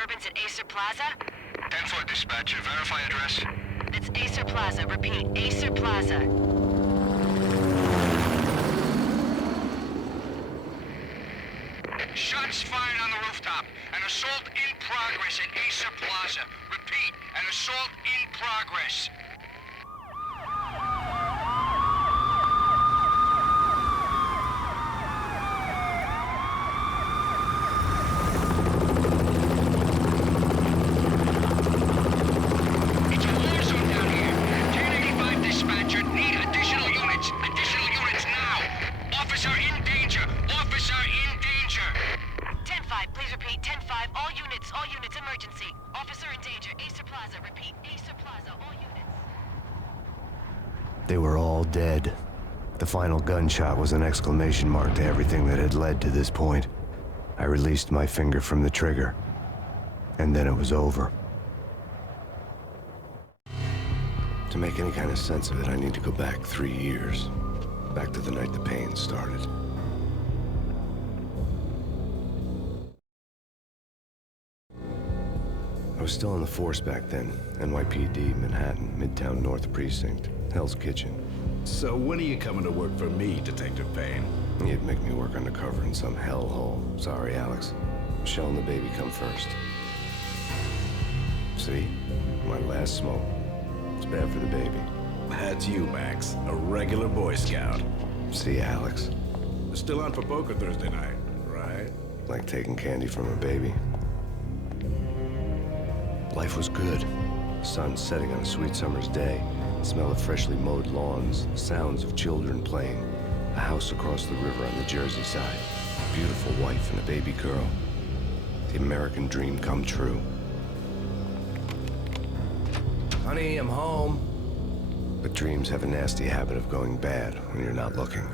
disturbance at Acer Plaza? 10-4 dispatcher, verify address. It's Acer Plaza. Repeat, Acer Plaza. Shots fired on the rooftop. An assault in progress at Acer Plaza. Repeat, an assault in progress. It's a war zone down here. 1085 dispatcher, need additional units. Additional units now. Officer in danger. Officer in danger. 10-5, please repeat. 10-5, all units, emergency. Officer in danger. Acer Plaza. Repeat, Acer Plaza, all units. They were all dead. The final gunshot was an exclamation mark to everything that had led to this point. I released my finger from the trigger, and then it was over. To make any kind of sense of it, I need to go back 3 years. Back to the night the pain started. I was still in the force back then. NYPD, Manhattan, Midtown North Precinct, Hell's Kitchen. So when are you coming to work for me, Detective Payne? You'd make me work undercover in some hellhole. Sorry, Alex. Michelle and the baby come first. See? My last smoke. It's bad for the baby. That's you, Max. A regular Boy Scout. See, Alex. Still on for poker Thursday night, right? Like taking candy from a baby. Life was good. Sun setting on a sweet summer's day. The smell of freshly mowed lawns. Sounds of children playing. A house across the river on the Jersey side. A beautiful wife and a baby girl. The American dream come true. Honey, I'm home. But dreams have a nasty habit of going bad when you're not looking.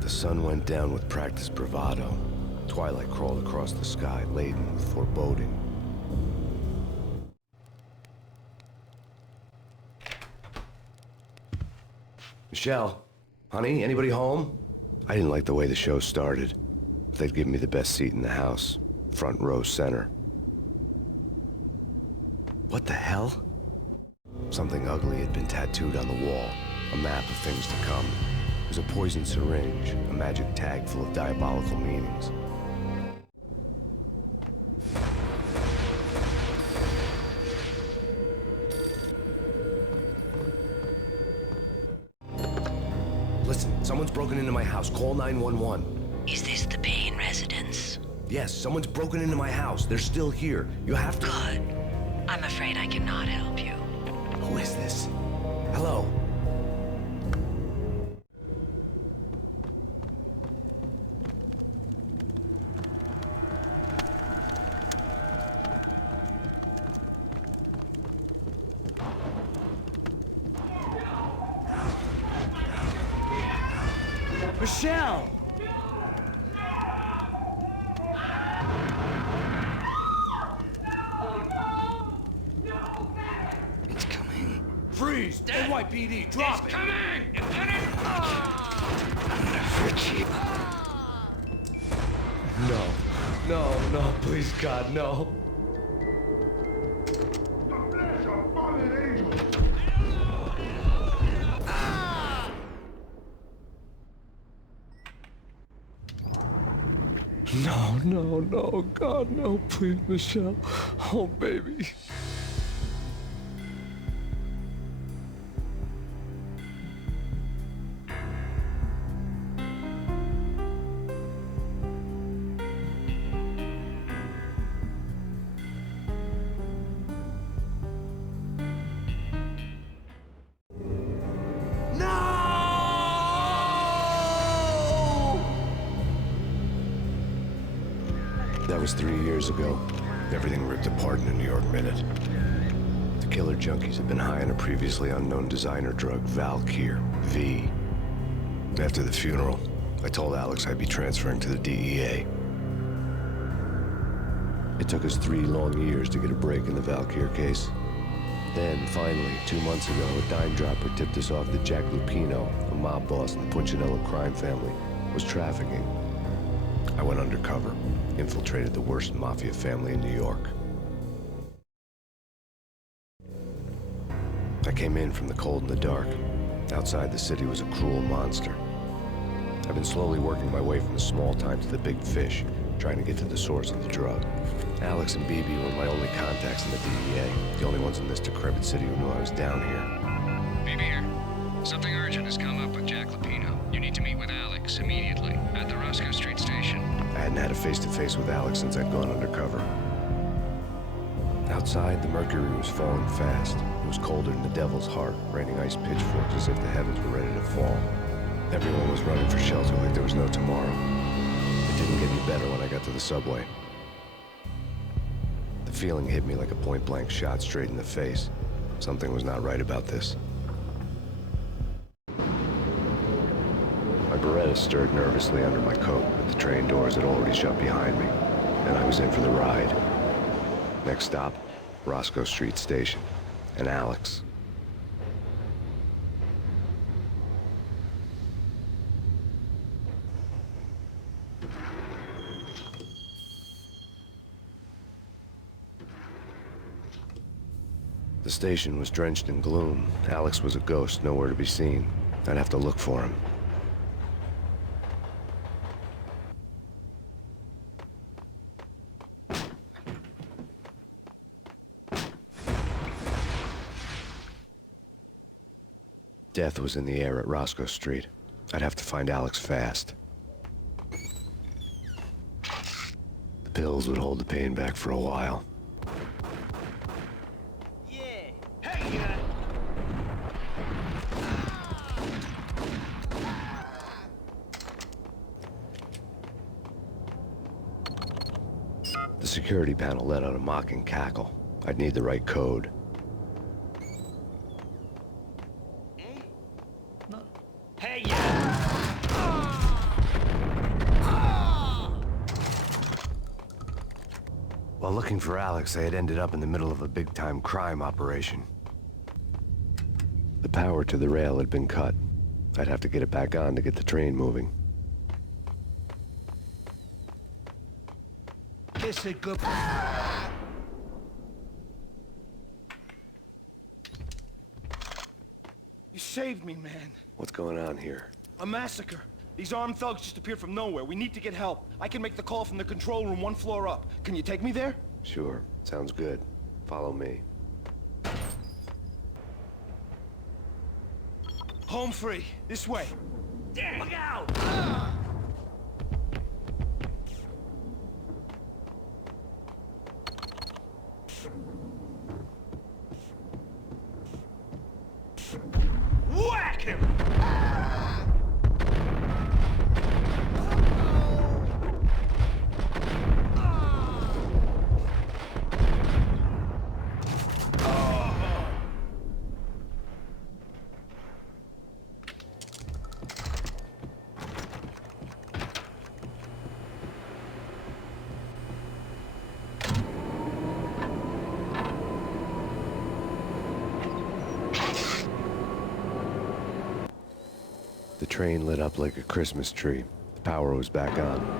The sun went down with practiced bravado. Twilight crawled across the sky, laden with foreboding. Michelle, honey, anybody home? I didn't like the way the show started. They'd give me the best seat in the house, front row center. What the hell? Something ugly had been tattooed on the wall, a map of things to come. It was a poison syringe, a magic tag full of diabolical meanings. Listen, someone's broken into my house. Call 911. Is this the Payne residence? Yes, someone's broken into my house. They're still here. You have to... Good. I'm afraid I cannot help you. Who is this? Hello? Michelle! It's coming. Freeze! NYPD, drop it! Coming! Lieutenant! No, please, God, no. No, God, no, please, Michelle. Oh, baby. That was 3 years ago. Everything ripped apart in a New York minute. The killer junkies had been high on a previously unknown designer drug, Valkyr, V. After the funeral, I told Alex I'd be transferring to the DEA. It took us 3 long years to get a break in the Valkyr case. Then, finally, 2 months ago, a dime dropper tipped us off that Jack Lupino, a mob boss in the Punchinello crime family, was trafficking. I went undercover, infiltrated the worst mafia family in New York. I came in from the cold and the dark. Outside, the city was a cruel monster. I've been slowly working my way from the small time to the big fish, trying to get to the source of the drug. Alex and BB were my only contacts in the DEA, the only ones in this decrepit city who knew I was down here. BB here. Something urgent has come up with Jack Lapino. You need to meet with Alex immediately at the Roscoe Street station. I hadn't had a face-to-face with Alex since I'd gone undercover. Outside, the mercury was falling fast. It was colder than the devil's heart, raining ice pitchforks as if the heavens were ready to fall. Everyone was running for shelter like there was no tomorrow. It didn't get any better when I got to the subway. The feeling hit me like a point-blank shot straight in the face. Something was not right about this. My Beretta stirred nervously under my coat, but the train doors had already shut behind me, and I was in for the ride. Next stop, Roscoe Street Station, and Alex. The station was drenched in gloom. Alex was a ghost, nowhere to be seen. I'd have to look for him. Death was in the air at Roscoe Street. I'd have to find Alex fast. The pills would hold the pain back for a while. The security panel let out a mocking cackle. I'd need the right code. While looking for Alex, I had ended up in the middle of a big-time crime operation. The power to the rail had been cut. I'd have to get it back on to get the train moving. Kiss it good. You saved me, man. What's going on here? A massacre. These armed thugs just appeared from nowhere. We need to get help. I can make the call from the control room 1 floor up. Can you take me there? Sure. Sounds good. Follow me. Home free. This way. Look out! Whack him! The train lit up like a Christmas tree. The power was back on.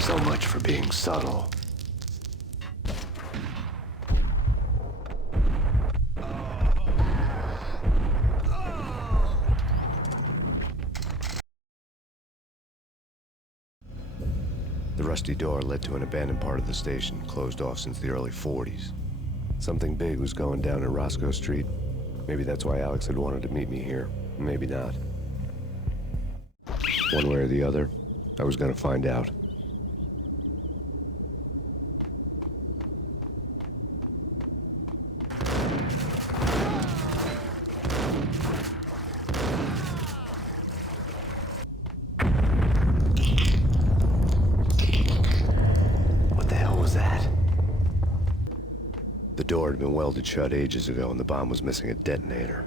So much for being subtle. The rusty door led to an abandoned part of the station, closed off since the early 40s. Something big was going down at Roscoe Street. Maybe that's why Alex had wanted to meet me here. Maybe not. One way or the other, I was gonna find out. The door had been welded shut ages ago and the bomb was missing a detonator.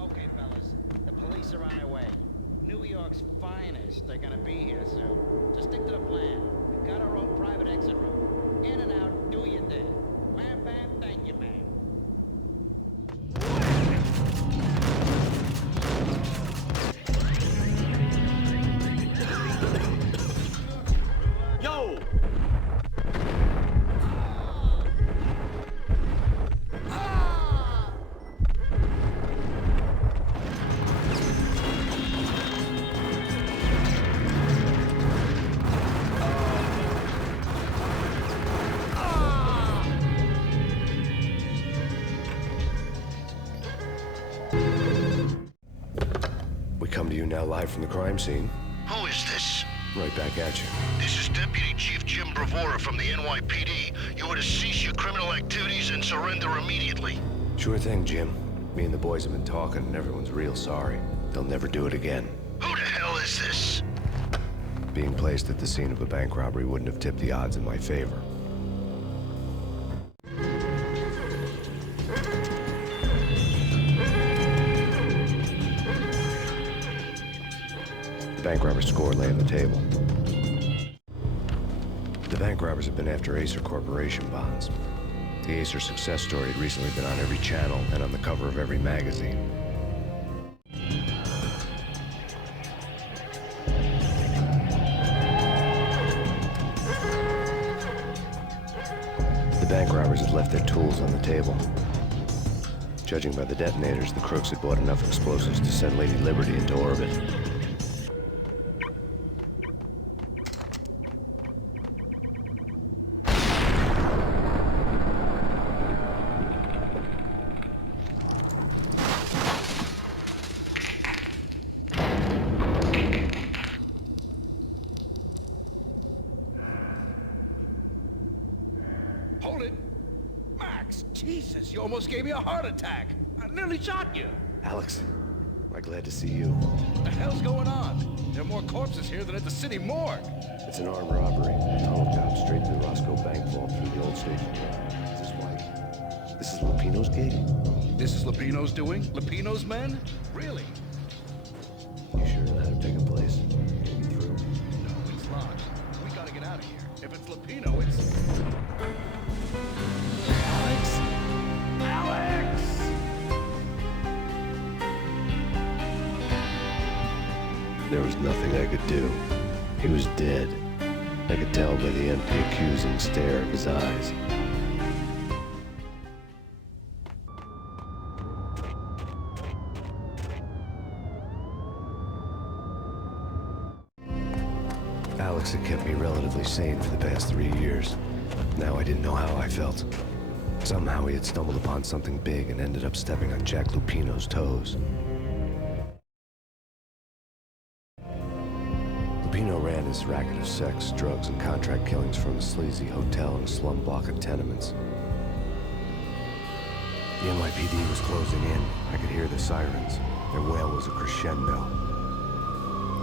Okay, fellas. The police are on their way. New York's finest are gonna be here soon. Just stick to the plan. We've got our own private exit route. In and out, do your thing. Wham bam, thank you, man. Yo! We come to you now live from the crime scene. Who is this? Right back at you. This is Deputy Chief Jim Bravura from the NYPD. You are to cease your criminal activities and surrender immediately. Sure thing, Jim. Me and the boys have been talking and everyone's real sorry. They'll never do it again. Who the hell is this? Being placed at the scene of a bank robbery wouldn't have tipped the odds in my favor. The bank robber's score lay on the table. The bank robbers have been after Acer Corporation bonds. The Acer success story had recently been on every channel and on the cover of every magazine. The bank robbers had left their tools on the table. Judging by the detonators, the crooks had bought enough explosives to send Lady Liberty into orbit. Hold it! Max, Jesus, you almost gave me a heart attack. I nearly shot you. Alex, I'm glad to see you. What the hell's going on? There are more corpses here than at the city morgue. It's an armed robbery. A tunnel job straight through Roscoe Bank Vault through the old station. Is this White? This is Lupino's gig? This is Lupino's doing? Lupino's men? Really? You sure that have taken place? Can we get through? No, it's locked. We gotta get out of here. If it's Lupino, it's... Alex! Alex! There was nothing I could do. He was dead. I could tell by the empty, accusing stare of his eyes. Alex had kept me relatively sane for the past 3 years. Now I didn't know how I felt. Somehow he had stumbled upon something big and ended up stepping on Jack Lupino's toes. Lupino ran his racket of sex, drugs, and contract killings from a sleazy hotel in a slum block of tenements. The NYPD was closing in. I could hear the sirens. Their wail was a crescendo.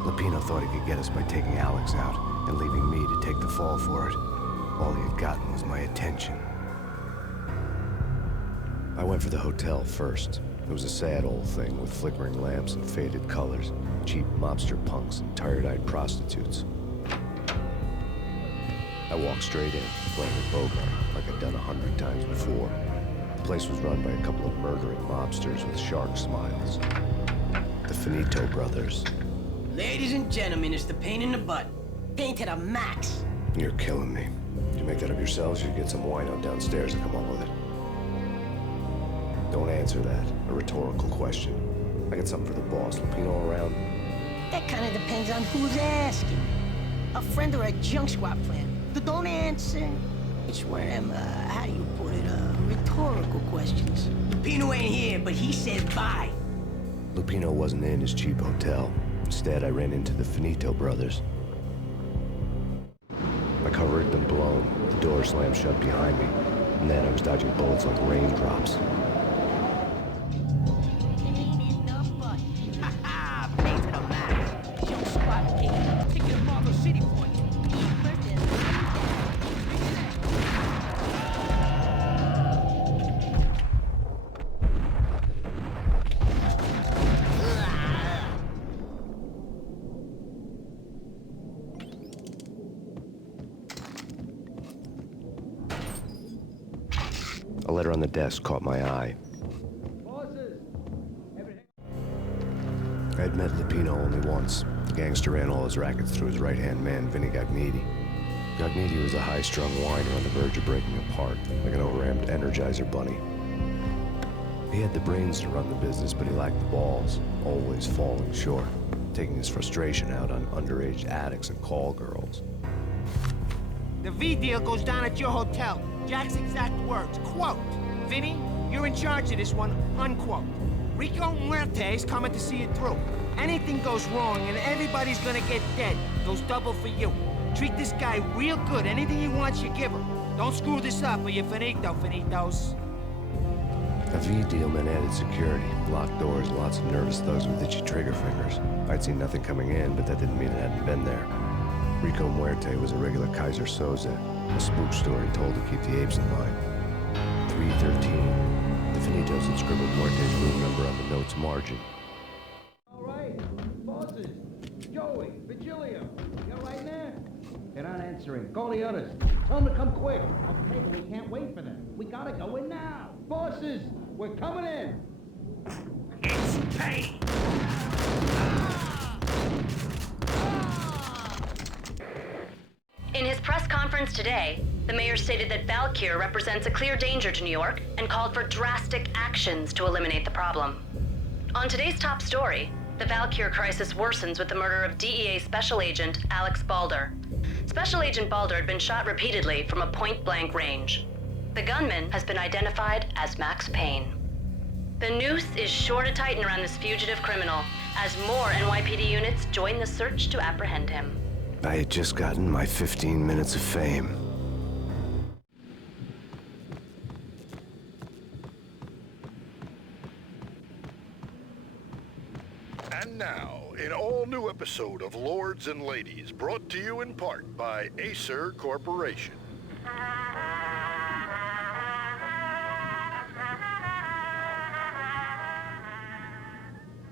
Lupino thought he could get us by taking Alex out and leaving me to take the fall for it. All he had gotten was my attention. I went for the hotel first. It was a sad old thing with flickering lamps and faded colors, cheap mobster punks and tired-eyed prostitutes. I walked straight in, playing with Bogart, like I'd done 100 times before. The place was run by a couple of murdering mobsters with shark smiles. The Finito brothers. Ladies and gentlemen, it's the pain in the butt. Pain to the max. You're killing me. Did you make that up yourselves, or you get some wino downstairs to come up with it? Don't answer that. A rhetorical question. I got something for the boss. Lupino around? That kind of depends on who's asking. A friend or a junk squad plan. Don't answer. It's one of them, how do you put it, rhetorical questions. Lupino ain't here, but he said bye. Lupino wasn't in his cheap hotel. Instead, I ran into the Finito brothers. My cover had been blown. The door slammed shut behind me. And then I was dodging bullets like raindrops. Pain in the butt. Ha ha! Pain to the max. Junk squad king. Ticket A letter on the desk caught my eye. I'd met Lupino only once. The gangster ran all his rackets through his right-hand man, Vinny Gagniti. Gagniti was a high-strung whiner on the verge of breaking apart, like an overammed Energizer bunny. He had the brains to run the business, but he lacked the balls, always falling short, taking his frustration out on underage addicts and call girls. The V deal goes down at your hotel. Jack's exact words, quote, "Vinny, you're in charge of this one," unquote. Rico Muerte's coming to see it through. Anything goes wrong and everybody's gonna get dead. Goes double for you. Treat this guy real good. Anything he wants, you give him. Don't screw this up or you're finito, finitos. A V deal meant added security, locked doors, lots of nervous thugs with itchy trigger fingers. I'd seen nothing coming in, but that didn't mean it hadn't been there. Rico Muerte was a regular Kaiser Soze, a spook story told to keep the apes in line. 313. The Finitos had scribbled Muerte's room number on the note's margin. All right, bosses. Joey, Virgilio, you all right there? They're not answering. Call the others. Tell them to come quick. Okay, but we can't wait for them. We gotta go in now. Bosses, we're coming in. It's Payne! In his press conference today, the mayor stated that Valkyr represents a clear danger to New York and called for drastic actions to eliminate the problem. On today's top story, the Valkyr crisis worsens with the murder of DEA Special Agent Alex Balder. Special Agent Balder had been shot repeatedly from a point-blank range. The gunman has been identified as Max Payne. The noose is sure to tighten around this fugitive criminal as more NYPD units join the search to apprehend him. I had just gotten my 15 minutes of fame. And now, an all-new episode of Lords and Ladies, brought to you in part by Acer Corporation.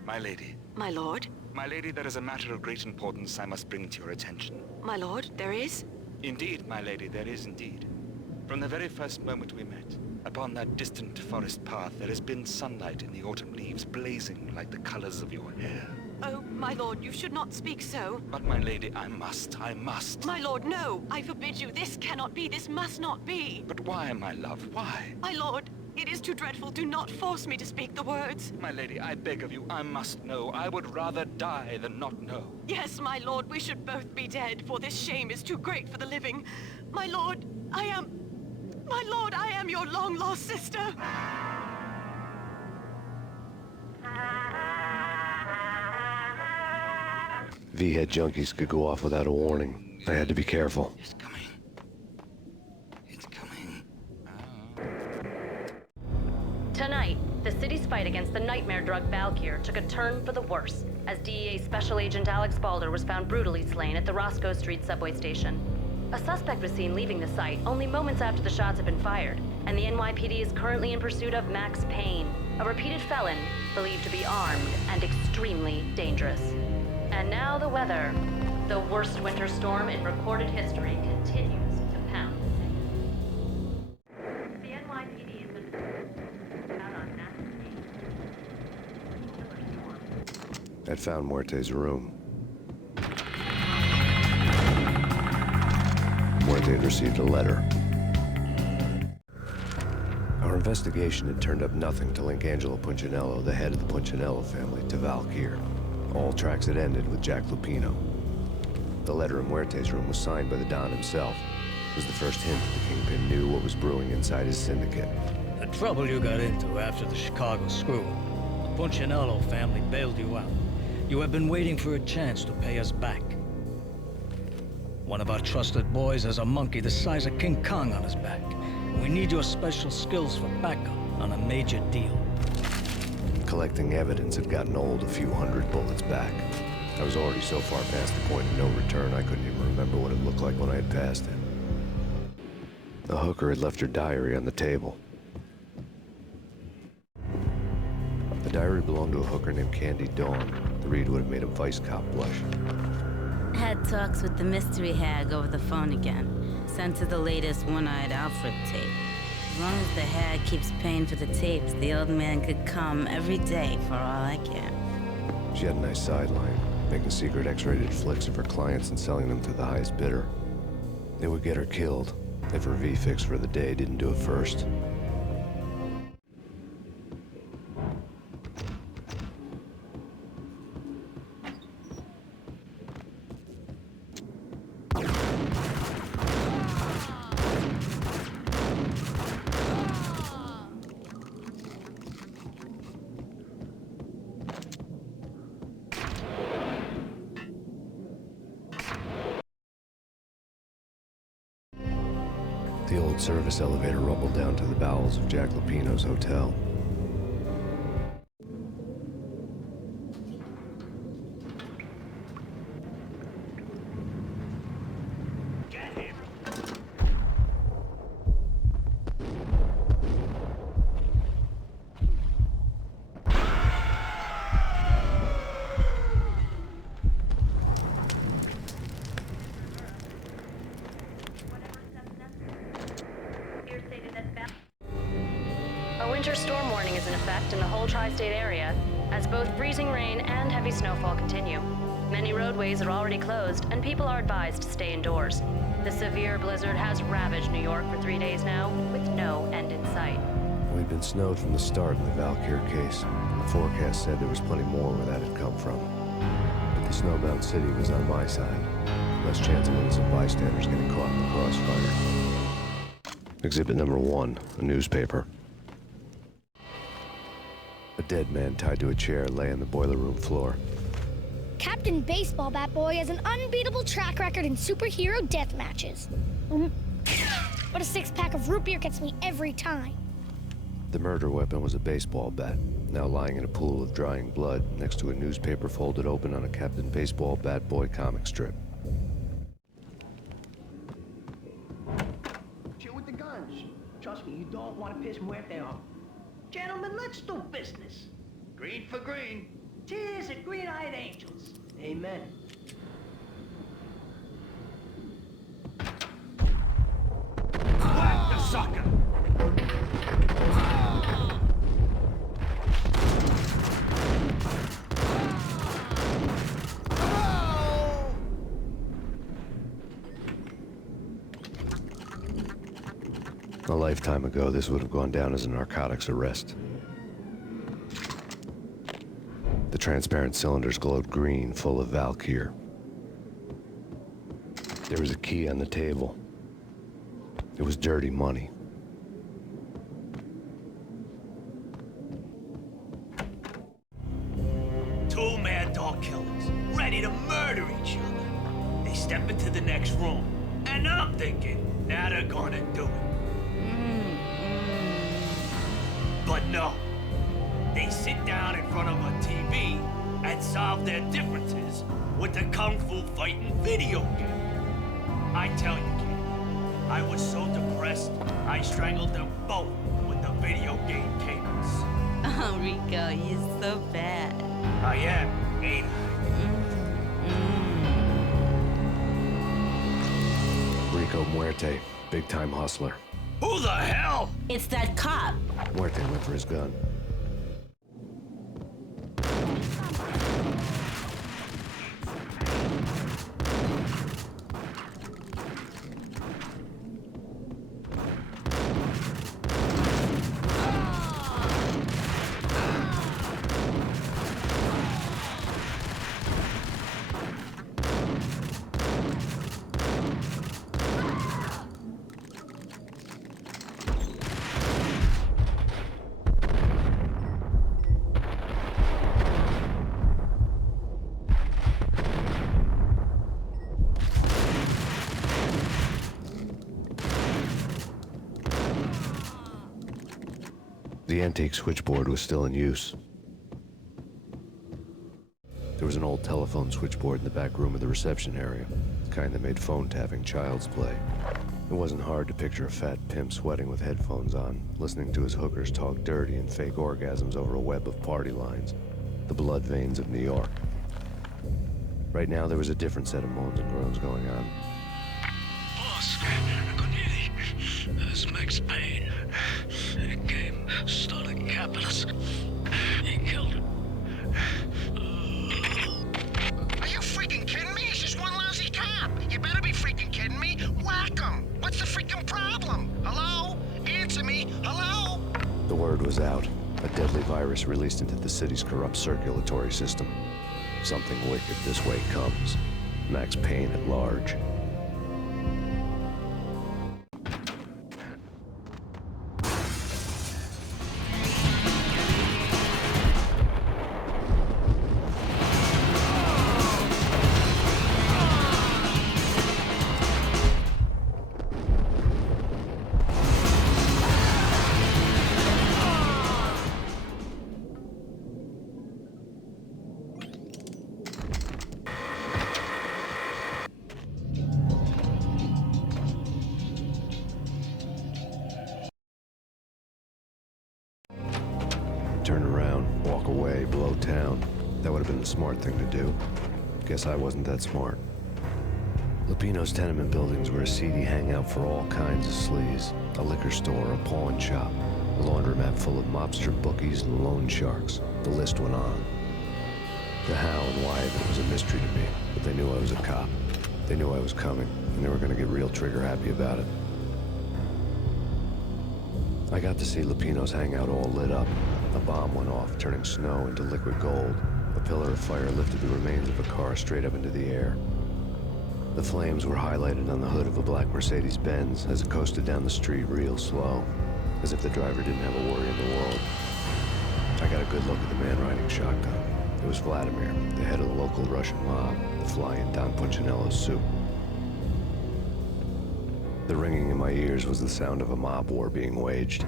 My lady. My lord? My lady, there is a matter of great importance I must bring to your attention. My lord, there is? Indeed, my lady, there is indeed. From the very first moment we met, upon that distant forest path, there has been sunlight in the autumn leaves blazing like the colors of your hair. Oh, my lord, you should not speak so. But my lady, I must. My lord, no! I forbid you. This cannot be. This must not be. But why, my love, why? My lord, it is too dreadful. Do not force me to speak the words. My lady, I beg of you, I must know. I would rather die than not know. Yes, my lord, we should both be dead, for this shame is too great for the living. My lord, I am your long-lost sister. V-head junkies could go off without a warning. I had to be careful. It's coming. It's coming. Tonight, the city's fight against the nightmare drug Valkyr took a turn for the worse as DEA Special Agent Alex Balder was found brutally slain at the Roscoe Street subway station. A suspect was seen leaving the site only moments after the shots had been fired, and the NYPD is currently in pursuit of Max Payne, a repeated felon believed to be armed and extremely dangerous. And now the weather. The worst winter storm in recorded history continues to pound the city. The NYPD has been out on Max Payne. I'd found Muerte's room. Muerte had received a letter. Our investigation had turned up nothing to link Angelo Punchinello, the head of the Punchinello family, to Valkyr. All tracks had ended with Jack Lupino. The letter in Muerte's room was signed by the Don himself. It was the first hint that the Kingpin knew what was brewing inside his syndicate. The trouble you got into after the Chicago screw-up. The Punchinello family bailed you out. You have been waiting for a chance to pay us back. One of our trusted boys has a monkey the size of King Kong on his back. We need your special skills for backup on a major deal. Collecting evidence had gotten old a few hundred bullets back. I was already so far past the point of no return, I couldn't even remember what it looked like when I had passed it. The hooker had left her diary on the table. The diary belonged to a hooker named Candy Dawn. The read would have made a vice cop blush. Had talks with the mystery hag over the phone again. Sent her the latest one-eyed Alfred tape. As long as the hair keeps paying for the tapes, the old man could come every day for all I care. She had a nice sideline, making secret X-rated flicks of her clients and selling them to the highest bidder. It would get her killed if her V-fix for the day didn't do it first. The old service elevator rumbled down to the bowels of Jack Lupino's hotel. A winter storm warning is in effect in the whole tri-state area, as both freezing rain and heavy snowfall continue. Many roadways are already closed, and people are advised to stay indoors. The severe blizzard has ravaged New York for 3 days now, with no end in sight. We'd been snowed from the start in the Valkyr case. The forecast said there was plenty more where that had come from. But the snowbound city was on my side. Less chance of innocent bystanders getting caught in the crossfire. Exhibit number 1, a newspaper. A dead man tied to a chair lay on the boiler room floor. Captain Baseball Bat Boy has an unbeatable track record in superhero death matches. But a 6-pack of root beer gets me every time. The murder weapon was a baseball bat, now lying in a pool of drying blood next to a newspaper folded open on a Captain Baseball Bat Boy comic strip. Chill with the guns. Trust me, you don't want to piss Muerte off. Gentlemen, let's do business. Green for green. Cheers and green-eyed angels. Amen. Whack the sucker! A lifetime ago, this would have gone down as a narcotics arrest. The transparent cylinders glowed green, full of Valkyr. There was a key on the table. It was dirty money. Two mad dog killers, ready to murder each other. They step into the next room, and I'm thinking, now they're gonna do it. But no. They sit down in front of a TV and solve their differences with the Kung Fu fighting video game. I tell you, kid, I was so depressed, I strangled them both with the video game cables. Oh, Rico, you're so bad. I am, ain't I? Rico Muerte, big-time hustler. Who the hell? It's that cop. Muerte went for his gun. The antique switchboard was still in use. There was an old telephone switchboard in the back room of the reception area, the kind that made phone tapping child's play. It wasn't hard to picture a fat pimp sweating with headphones on, listening to his hookers talk dirty and fake orgasms over a web of party lines, the blood veins of New York. Right now, there was a different set of moans and groans going on. Boss, good evening. This is Max Payne. fellas. He killed him. Are you freaking kidding me? He's just one lousy cop. You better be freaking kidding me. Whack him. What's the freaking problem? Hello? Answer me. Hello? The word was out. A deadly virus released into the city's corrupt circulatory system. Something wicked this way comes. Max Payne at large. Turn around, walk away, blow town. That would have been the smart thing to do. Guess I wasn't that smart. Lupino's tenement buildings were a seedy hangout for all kinds of sleaze. A liquor store, a pawn shop, a laundromat full of mobster bookies and loan sharks. The list went on. The how and why of it was a mystery to me, but they knew I was a cop. They knew I was coming, and they were going to get real trigger-happy about it. I got to see Lupino's hangout all lit up. A bomb went off, turning snow into liquid gold. A pillar of fire lifted the remains of a car straight up into the air. The flames were highlighted on the hood of a black Mercedes-Benz as it coasted down the street real slow, as if the driver didn't have a worry in the world. I got a good look at the man riding shotgun. It was Vladimir, the head of the local Russian mob, the fly in Don Punchinello's soup. The ringing in my ears was the sound of a mob war being waged.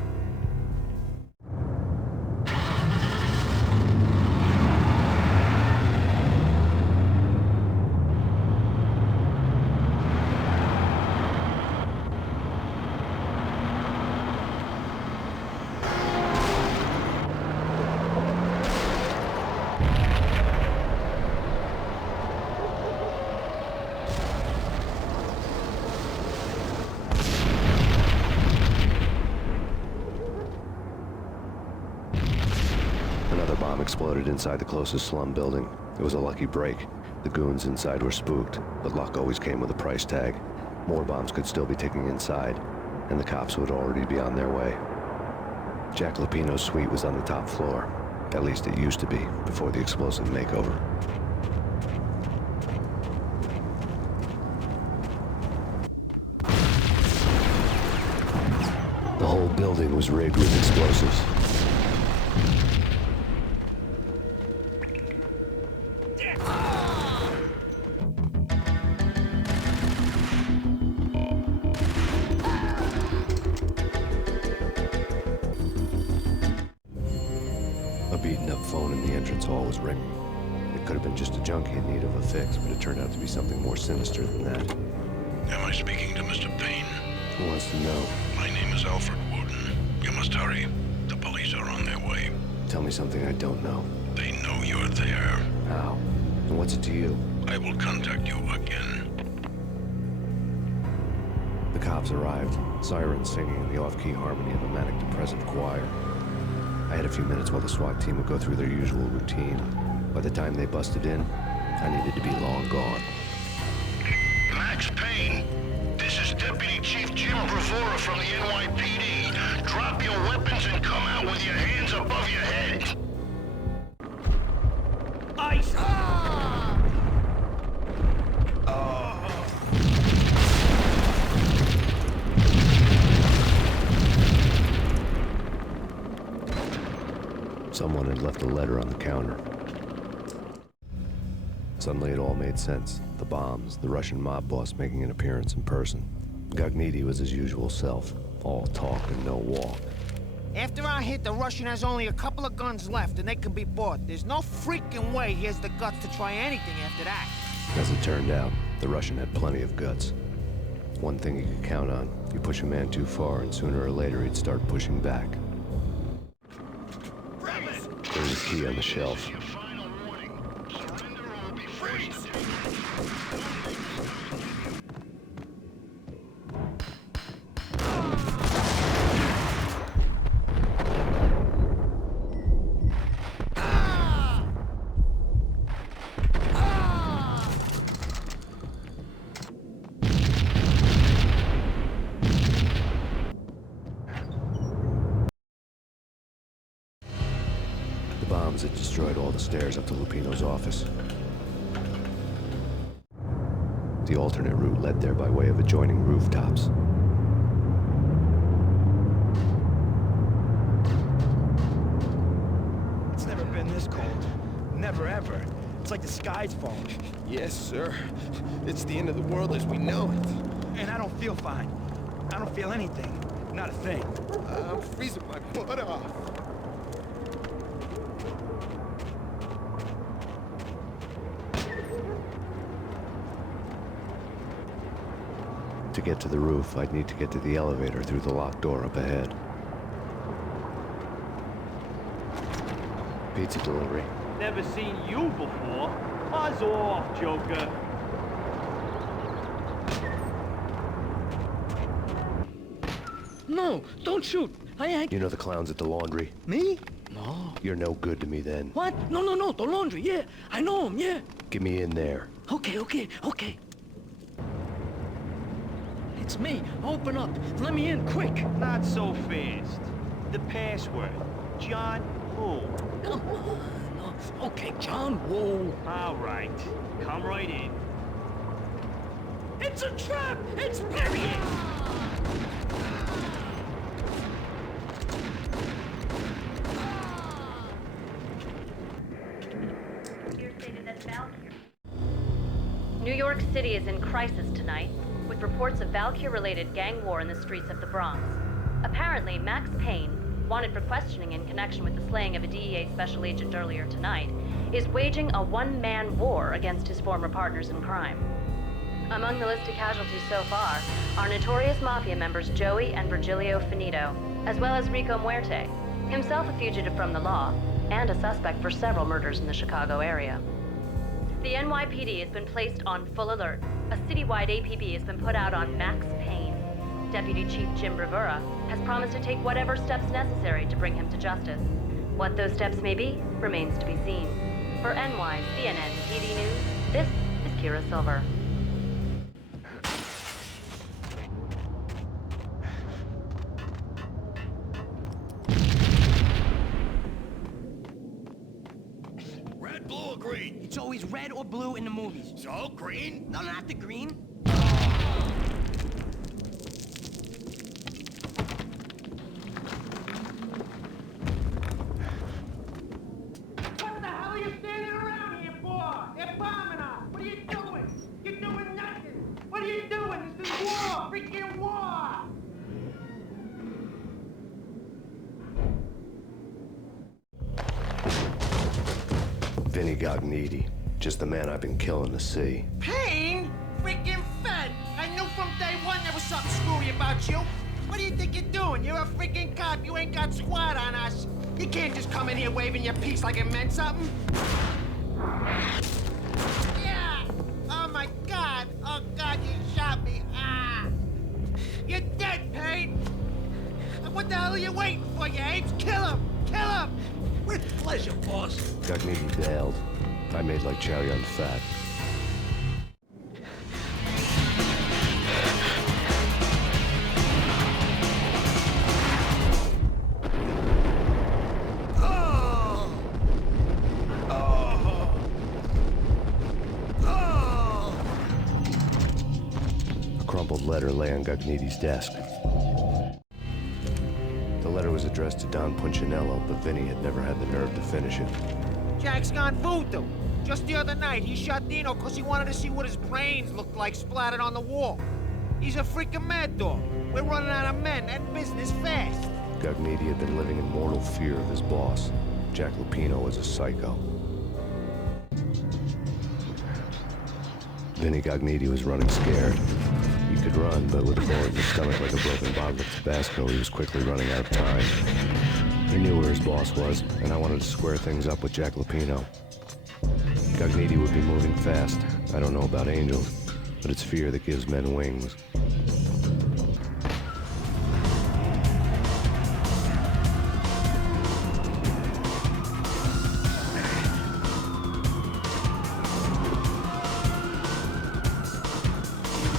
Another bomb exploded inside the closest slum building. It was a lucky break. The goons inside were spooked, but luck always came with a price tag. More bombs could still be ticking inside, and the cops would already be on their way. Jack Lupino's suite was on the top floor. At least it used to be, before the explosive makeover. The whole building was rigged with explosives. A beaten-up phone in the entrance hall was ringing. It could have been just a junkie in need of a fix, but it turned out to be something more sinister than that. Am I speaking to Mr. Payne? Who wants to know? My name is Alfred Wooten. You must hurry. The police are on their way. Tell me something I don't know. They know you're there. How? And what's it to you? I will contact you again. The cops arrived, sirens singing in the off-key harmony of a manic-depressive choir. I had a few minutes while the SWAT team would go through their usual routine. By the time they busted in, I needed to be long gone. Max Payne, this is Deputy Chief Jim Bravura from the NYPD. Drop your weapons and come out with your hands above your head. Ice! Someone had left a letter on the counter. Suddenly it all made sense. The bombs, the Russian mob boss making an appearance in person. Gagniti was his usual self. All talk and no walk. After our hit, the Russian has only a couple of guns left, and they can be bought. There's no freaking way he has the guts to try anything after that. As it turned out, the Russian had plenty of guts. One thing you could count on. You push a man too far, and sooner or later he'd start pushing back. There was a key on the shelf. bombs that destroyed all the stairs up to Lupino's office. The alternate route led there by way of adjoining rooftops. It's never been this cold. Never ever. It's like the sky's falling. Yes, sir. It's the end of the world as we know it. And I don't feel fine. I don't feel anything. Not a thing. I'm freezing my butt off. To get to the roof, I'd need to get to the elevator through the locked door up ahead. Pizza delivery. Never seen you before. Buzz off, Joker. No, don't shoot. You know the clowns at the laundry? Me? No. You're no good to me then. What? No, the laundry, yeah. I know him, yeah. Get me in there. Okay. It's me. Open up. Let me in, quick. Not so fast. The password. John who? Come on. No. Okay, John Woo. All right. Come right in. It's a trap! It's period! New York City is in crisis tonight, with reports of Valkyr-related gang war in the streets of the Bronx. Apparently, Max Payne, wanted for questioning in connection with the slaying of a DEA special agent earlier tonight, is waging a one-man war against his former partners in crime. Among the listed casualties so far are notorious mafia members Joey and Virgilio Finito, as well as Rico Muerte, himself a fugitive from the law, and a suspect for several murders in the Chicago area. The NYPD has been placed on full alert. A citywide APB has been put out on Max Payne. Deputy Chief Jim Rivera has promised to take whatever steps necessary to bring him to justice. What those steps may be remains to be seen. For NYCNN PD News, this is Kira Silver. Red, blue, or green? It's always red or blue in the movies. So, green? No, not the green. What the hell are you standing around here for? They're bombing us. What are you doing? You're doing nothing. What are you doing? This is war. Freaking war. Vinny Gognitti. Just the man I've been killing to see. Payne? Freaking fed. I knew from day one there was something screwy about you. What do you think you're doing? You're a freaking cop. You ain't got squad on us. You can't just come in here waving your piece like it meant something. Yeah. Oh my God. Oh God, you shot me. Ah. You're dead, Payne. What the hell are you waiting for, you apes? Kill him. Kill him. With pleasure, boss. Gognitti bailed. I made like Chow Yun Fat. A crumpled letter lay on Gognitti's desk. The letter was addressed to Don Punchinello, but Vinny had never had the nerve to finish it. Jack's gone voodoo. Just the other night, he shot Dino because he wanted to see what his brains looked like splattered on the wall. He's a freaking mad dog. We're running out of men and business fast. Gognitti had been living in mortal fear of his boss. Jack Lupino was a psycho. Vinny Gognitti was running scared. He could run, but with a bullet in his stomach like a broken bottle of Tabasco, he was quickly running out of time. He knew where his boss was, and I wanted to square things up with Jack Lupino. Gognitti would be moving fast. I don't know about angels, but it's fear that gives men wings.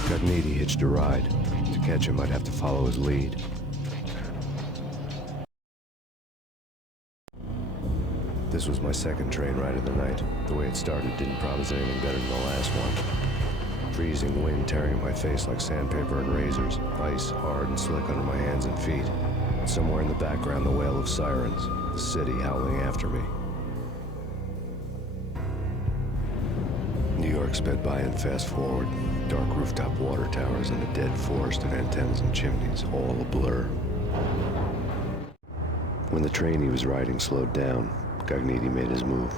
Gognitti hitched a ride. To catch him, I'd have to follow his lead. This was my second train ride of the night. The way it started didn't promise anything better than the last one. Freezing wind tearing at my face like sandpaper and razors. Ice hard and slick under my hands and feet. And somewhere in the background, the wail of sirens. The city howling after me. New York sped by in fast forward. Dark rooftop water towers and a dead forest of antennas and chimneys, all a blur. When the train he was riding slowed down, Gagniti made his move.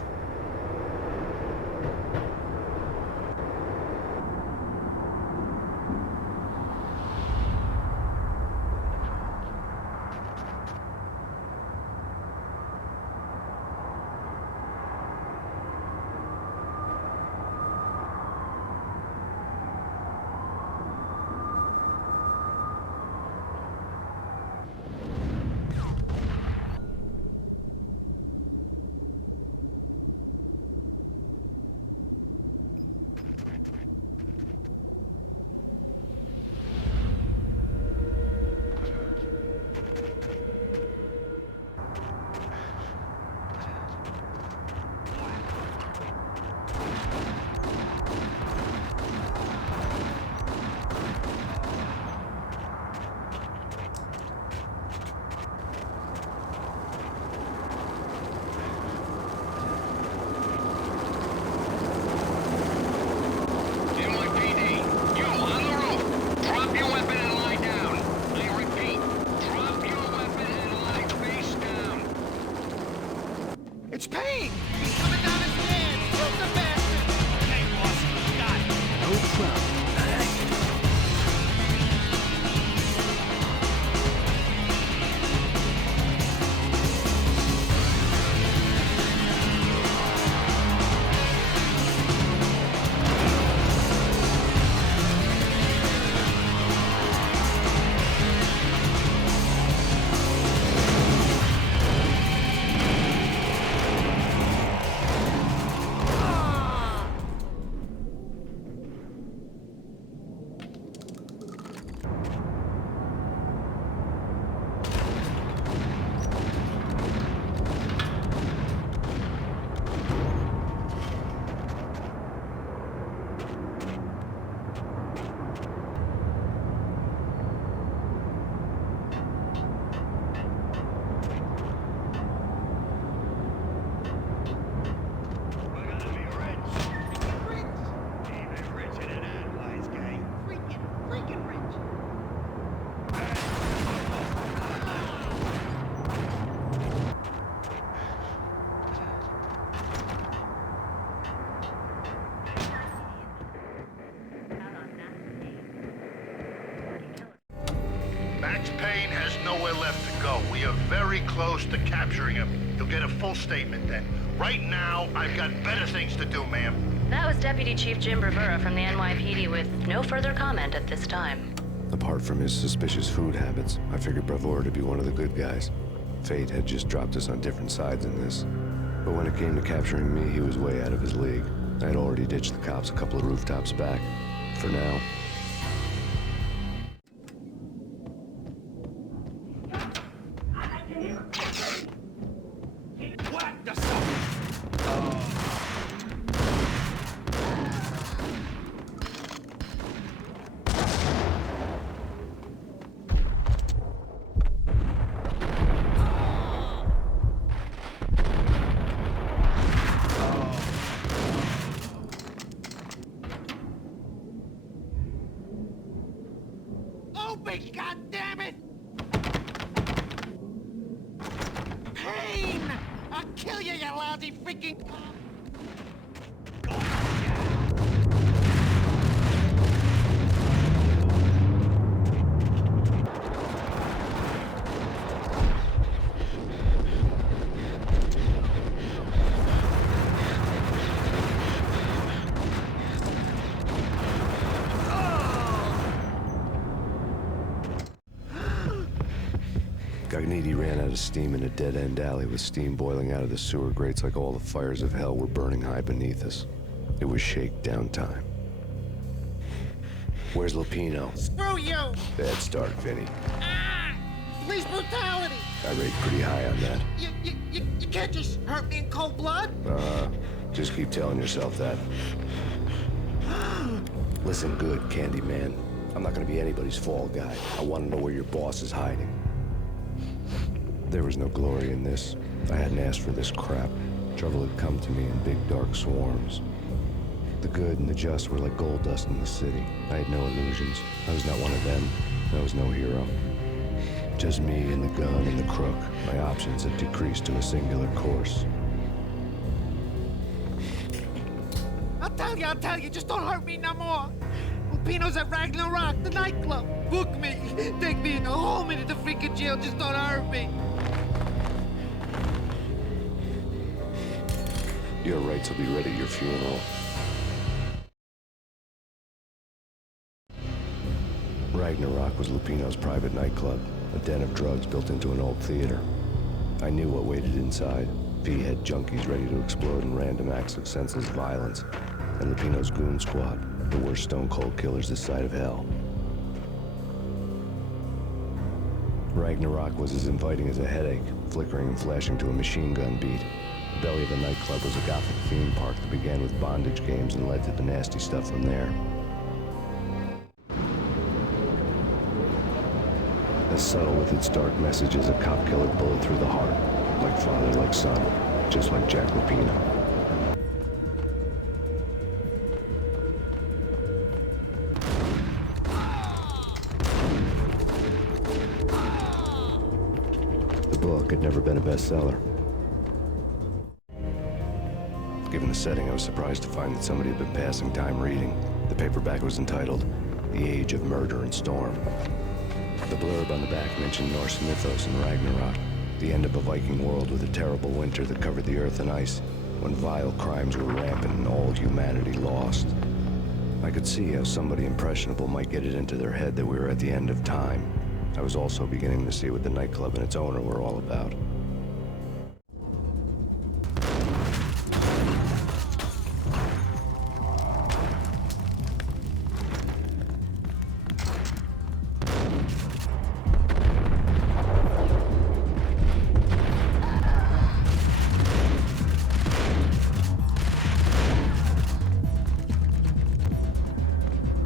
It's Payne! He's coming down the stairs! Shoot the bastard! Okay, boss, got it. No trouble. Max Payne has nowhere left to go. We are very close to capturing him. You'll get a full statement then. Right now, I've got better things to do, ma'am. That was Deputy Chief Jim Rivera from the NYPD with no further comment at this time. Apart from his suspicious food habits, I figured Bravura to be one of the good guys. Fate had just dropped us on different sides in this. But when it came to capturing me, he was way out of his league. I had already ditched the cops a couple of rooftops back. For now. Open, goddammit! Payne! I'll kill you, you lousy freaking cop! Gagniti ran out of steam in a dead-end alley with steam boiling out of the sewer grates like all the fires of hell were burning high beneath us. It was shakedown time. Where's Lupino? Screw you! Bad start, Vinny. Ah! Police brutality! I rate pretty high on that. You can't just hurt me in cold blood? Just keep telling yourself that. Listen good, Candyman. I'm not gonna be anybody's fall guy. I want to know where your boss is hiding. There was no glory in this. I hadn't asked for this crap. Trouble had come to me in big dark swarms. The good and the just were like gold dust in the city. I had no illusions. I was not one of them. I was no hero. Just me and the gun and the crook. My options had decreased to a singular course. I'll tell you, just don't hurt me no more. Lupino's at Ragnarok, the nightclub. Book me. Take me in the whole minute to freaking jail, just don't hurt me. Your rights will be ready at your funeral. Ragnarok was Lupino's private nightclub, a den of drugs built into an old theater. I knew what waited inside. V-head junkies ready to explode in random acts of senseless violence, and Lupino's goon squad, the worst stone-cold killers this side of hell. Ragnarok was as inviting as a headache, flickering and flashing to a machine gun beat. The belly of the nightclub was a gothic theme park that began with bondage games and led to the nasty stuff from there. As subtle with its dark message as a cop killer bullet through the heart, like father, like son, just like Jack Lupino. The book had never been a bestseller. Given the setting, I was surprised to find that somebody had been passing time reading. The paperback was entitled The Age of Murder and Storm. The blurb on the back mentioned Norse mythos and Ragnarok, the end of a Viking world with a terrible winter that covered the earth in ice, when vile crimes were rampant and all humanity lost. I could see how somebody impressionable might get it into their head that we were at the end of time. I was also beginning to see what the nightclub and its owner were all about.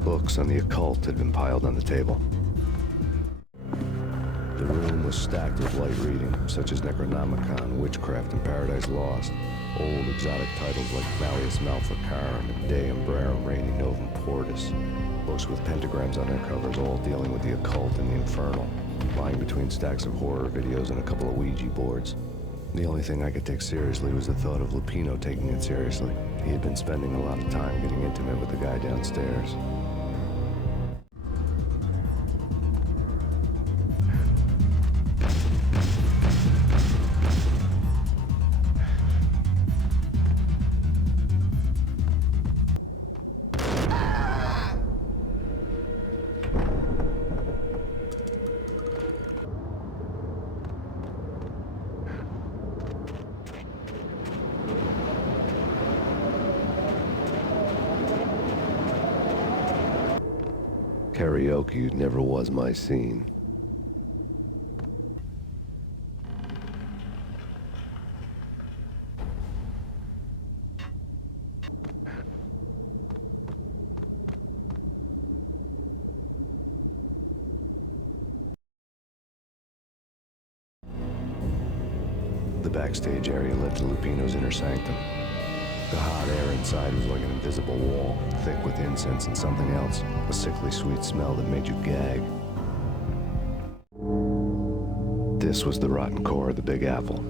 Books on the occult had been piled on the table. The room was stacked with light reading, such as Necronomicon, Witchcraft, and Paradise Lost. Old exotic titles like Malleus Maleficarum and De Umbrarum Reini Novum Portis. Books with pentagrams on their covers, all dealing with the occult and the infernal, lying between stacks of horror videos and a couple of Ouija boards. The only thing I could take seriously was the thought of Lupino taking it seriously. He had been spending a lot of time getting intimate with the guy downstairs. Karaoke never was my scene. The backstage area led to Lupino's inner sanctum. The hot air inside was like an invisible wall, thick with incense and something else, a sickly sweet smell that made you gag. This was the rotten core of the Big Apple.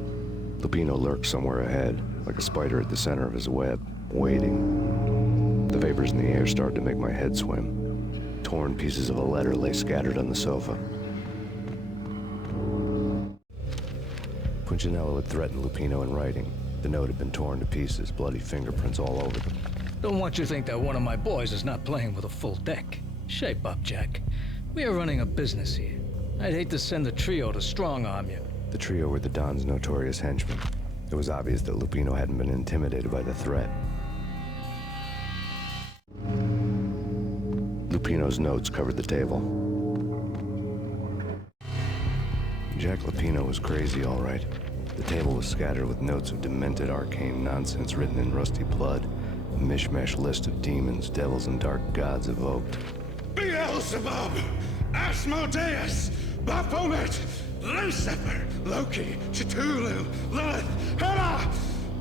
Lupino lurked somewhere ahead, like a spider at the center of his web, waiting. The vapors in the air started to make my head swim. Torn pieces of a letter lay scattered on the sofa. Punchinello had threatened Lupino in writing. The note had been torn to pieces, bloody fingerprints all over them. Don't want you to think that one of my boys is not playing with a full deck. Shape up, Jack. We are running a business here. I'd hate to send the trio to strong-arm you. The trio were the Don's notorious henchmen. It was obvious that Lupino hadn't been intimidated by the threat. Lupino's notes covered the table. Jack Lupino was crazy, all right. The table was scattered with notes of demented arcane nonsense written in rusty blood. A mishmash list of demons, devils, and dark gods evoked. Beelzebub, Asmodeus, Baphomet, Lucifer, Loki, Cthulhu, Lilith, Hela!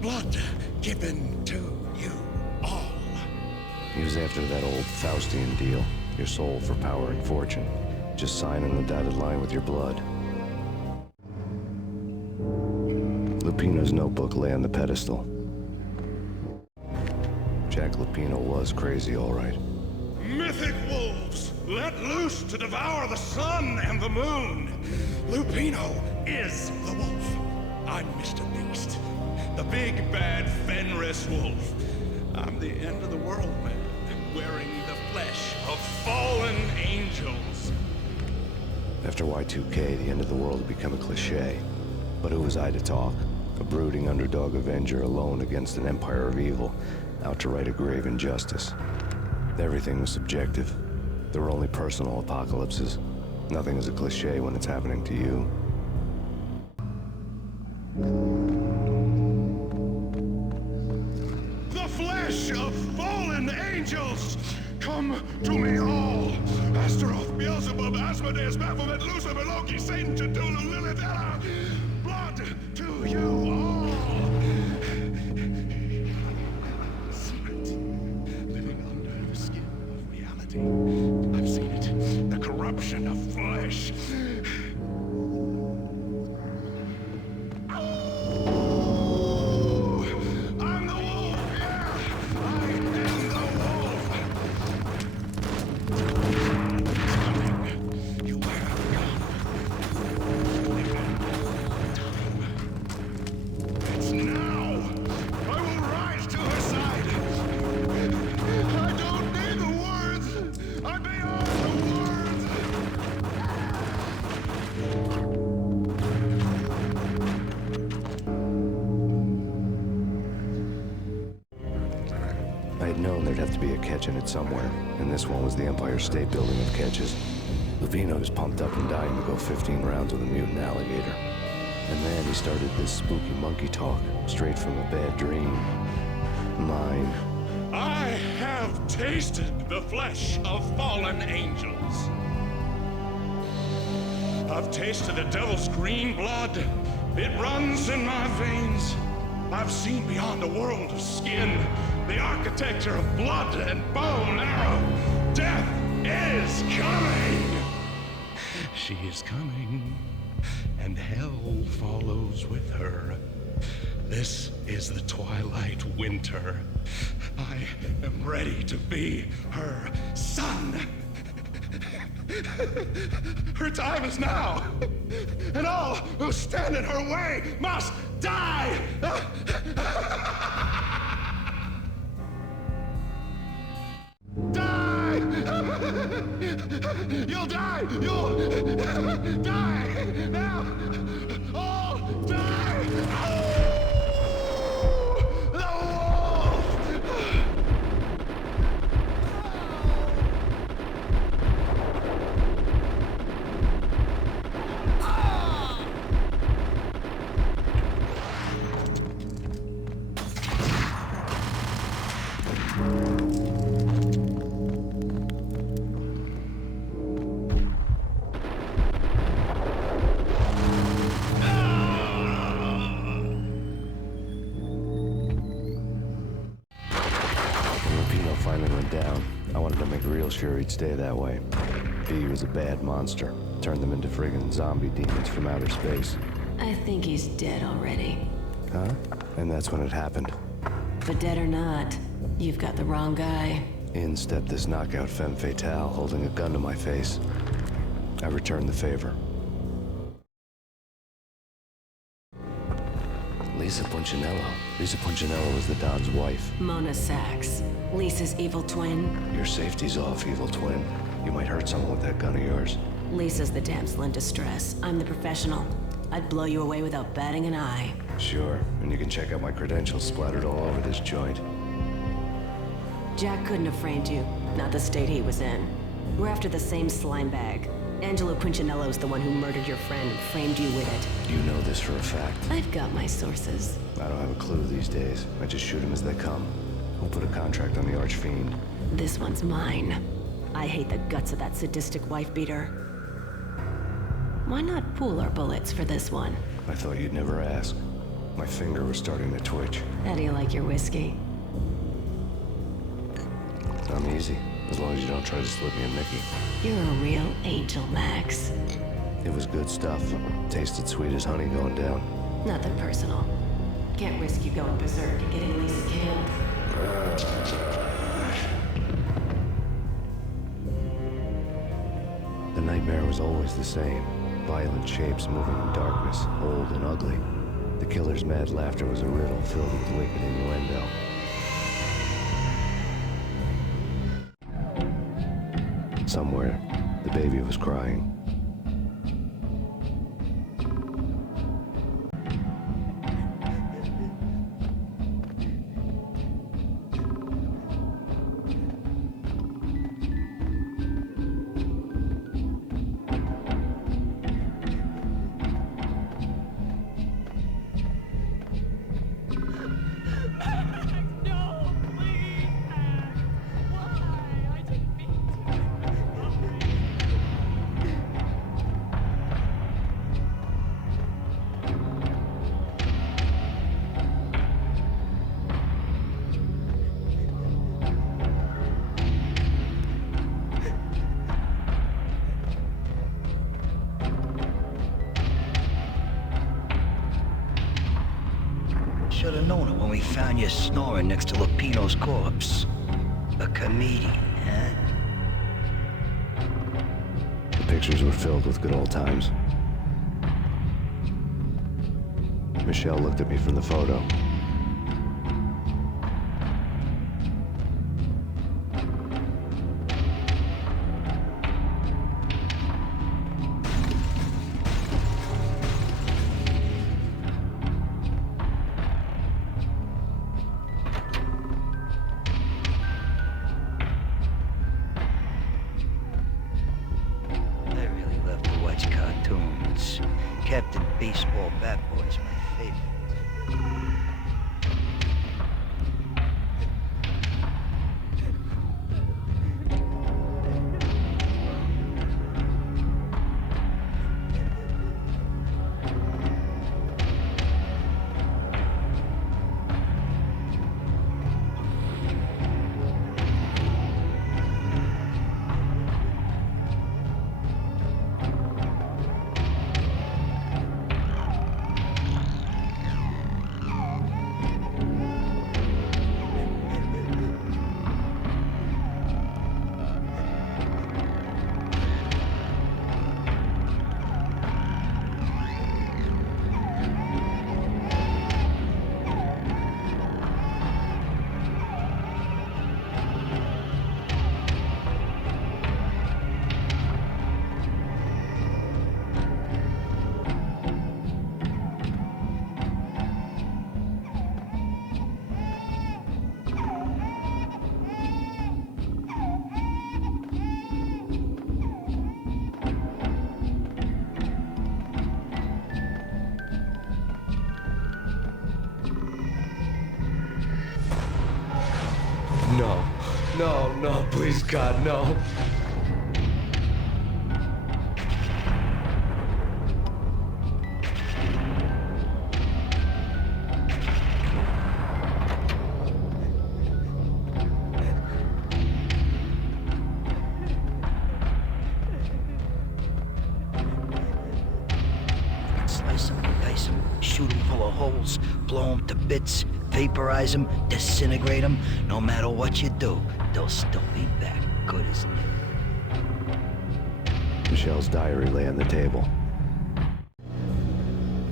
Blood given to you all. He was after that old Faustian deal. Your soul for power and fortune. Just sign on the dotted line with your blood. Lupino's notebook lay on the pedestal. Jack Lupino was crazy, all right. Mythic wolves, let loose to devour the sun and the moon. Lupino is the wolf. I'm Mr. Beast, the big bad Fenris wolf. I'm the end of the world man, wearing the flesh of fallen angels. After Y2K, the end of the world had become a cliché. But who was I to talk? A brooding underdog avenger alone against an empire of evil, out to right a grave injustice. Everything was subjective. There were only personal apocalypses. Nothing is a cliché when it's happening to you. The flesh of fallen angels! Come to me all! Astaroth, Beelzebub, Asmodeus, Baphomet, Lucifer, Loki, Satan, Cthulhu, Lilith, Hela! Blood to you all! Secret. Living under the skin of reality. I've seen it. The corruption of flesh. I'm the wolf, yeah! I am the wolf! You have come. It's now! I will rise to her side! I don't need the words! I'm beyond the words! I had known there'd have to be a catch in it somewhere, and this one was the Empire State Building of catches. Lupino was pumped up and dying to go 15 rounds with a mutant alligator. And then he started this spooky monkey talk, straight from a bad dream. Mine. I have tasted the flesh of fallen angels. I've tasted the devil's green blood. It runs in my veins. I've seen beyond the world of skin, the architecture of blood and bone arrow. Death is coming! She is coming, and hell follows with her. This is the twilight winter. I am ready to be her son. Her time is now, and all who stand in her way must die! Die! You'll die! You'll die! Now! All die! The wolf! Sure he'd stay that way. He was a bad monster. Turned them into friggin' zombie demons from outer space. I think he's dead already. Huh? And that's when it happened. But dead or not, you've got the wrong guy. In stepped this knockout femme fatale, holding a gun to my face. I returned the favor. Lisa Punchinello. Lisa Punchinello was the Don's wife. Mona Sachs, Lisa's evil twin. Your safety's off, evil twin. You might hurt someone with that gun of yours. Lisa's the damsel in distress. I'm the professional. I'd blow you away without batting an eye. Sure, and you can check out my credentials splattered all over this joint. Jack couldn't have framed you. Not the state he was in. We're after the same slime bag. Angelo Quincinello's the one who murdered your friend and framed you with it. You know this for a fact. I've got my sources. I don't have a clue these days. I just shoot them as they come. Who put a contract on the Archfiend? This one's mine. I hate the guts of that sadistic wife-beater. Why not pool our bullets for this one? I thought you'd never ask. My finger was starting to twitch. How do you like your whiskey? I'm easy, as long as you don't try to slip me a Mickey. You're a real angel, Max. It was good stuff. Tasted sweet as honey going down. Nothing personal. Can't risk you going berserk and getting Lisa killed. The nightmare was always the same. Violent shapes moving in darkness, old and ugly. The killer's mad laughter was a riddle filled with wicked innuendo. Somewhere, the baby was crying. Should have known it when we found you snoring next to Lupino's corpse. A comedian, huh? The pictures were filled with good old times. Michelle looked at me from the photo. Captain Baseball Bat Boy's my favorite. No. No, no, please, God, no. Slice them, dice them, shoot them full of holes, blow them to bits, vaporize them, disintegrate them. No matter what you do, they'll still be back. Good as new. Michelle's diary lay on the table.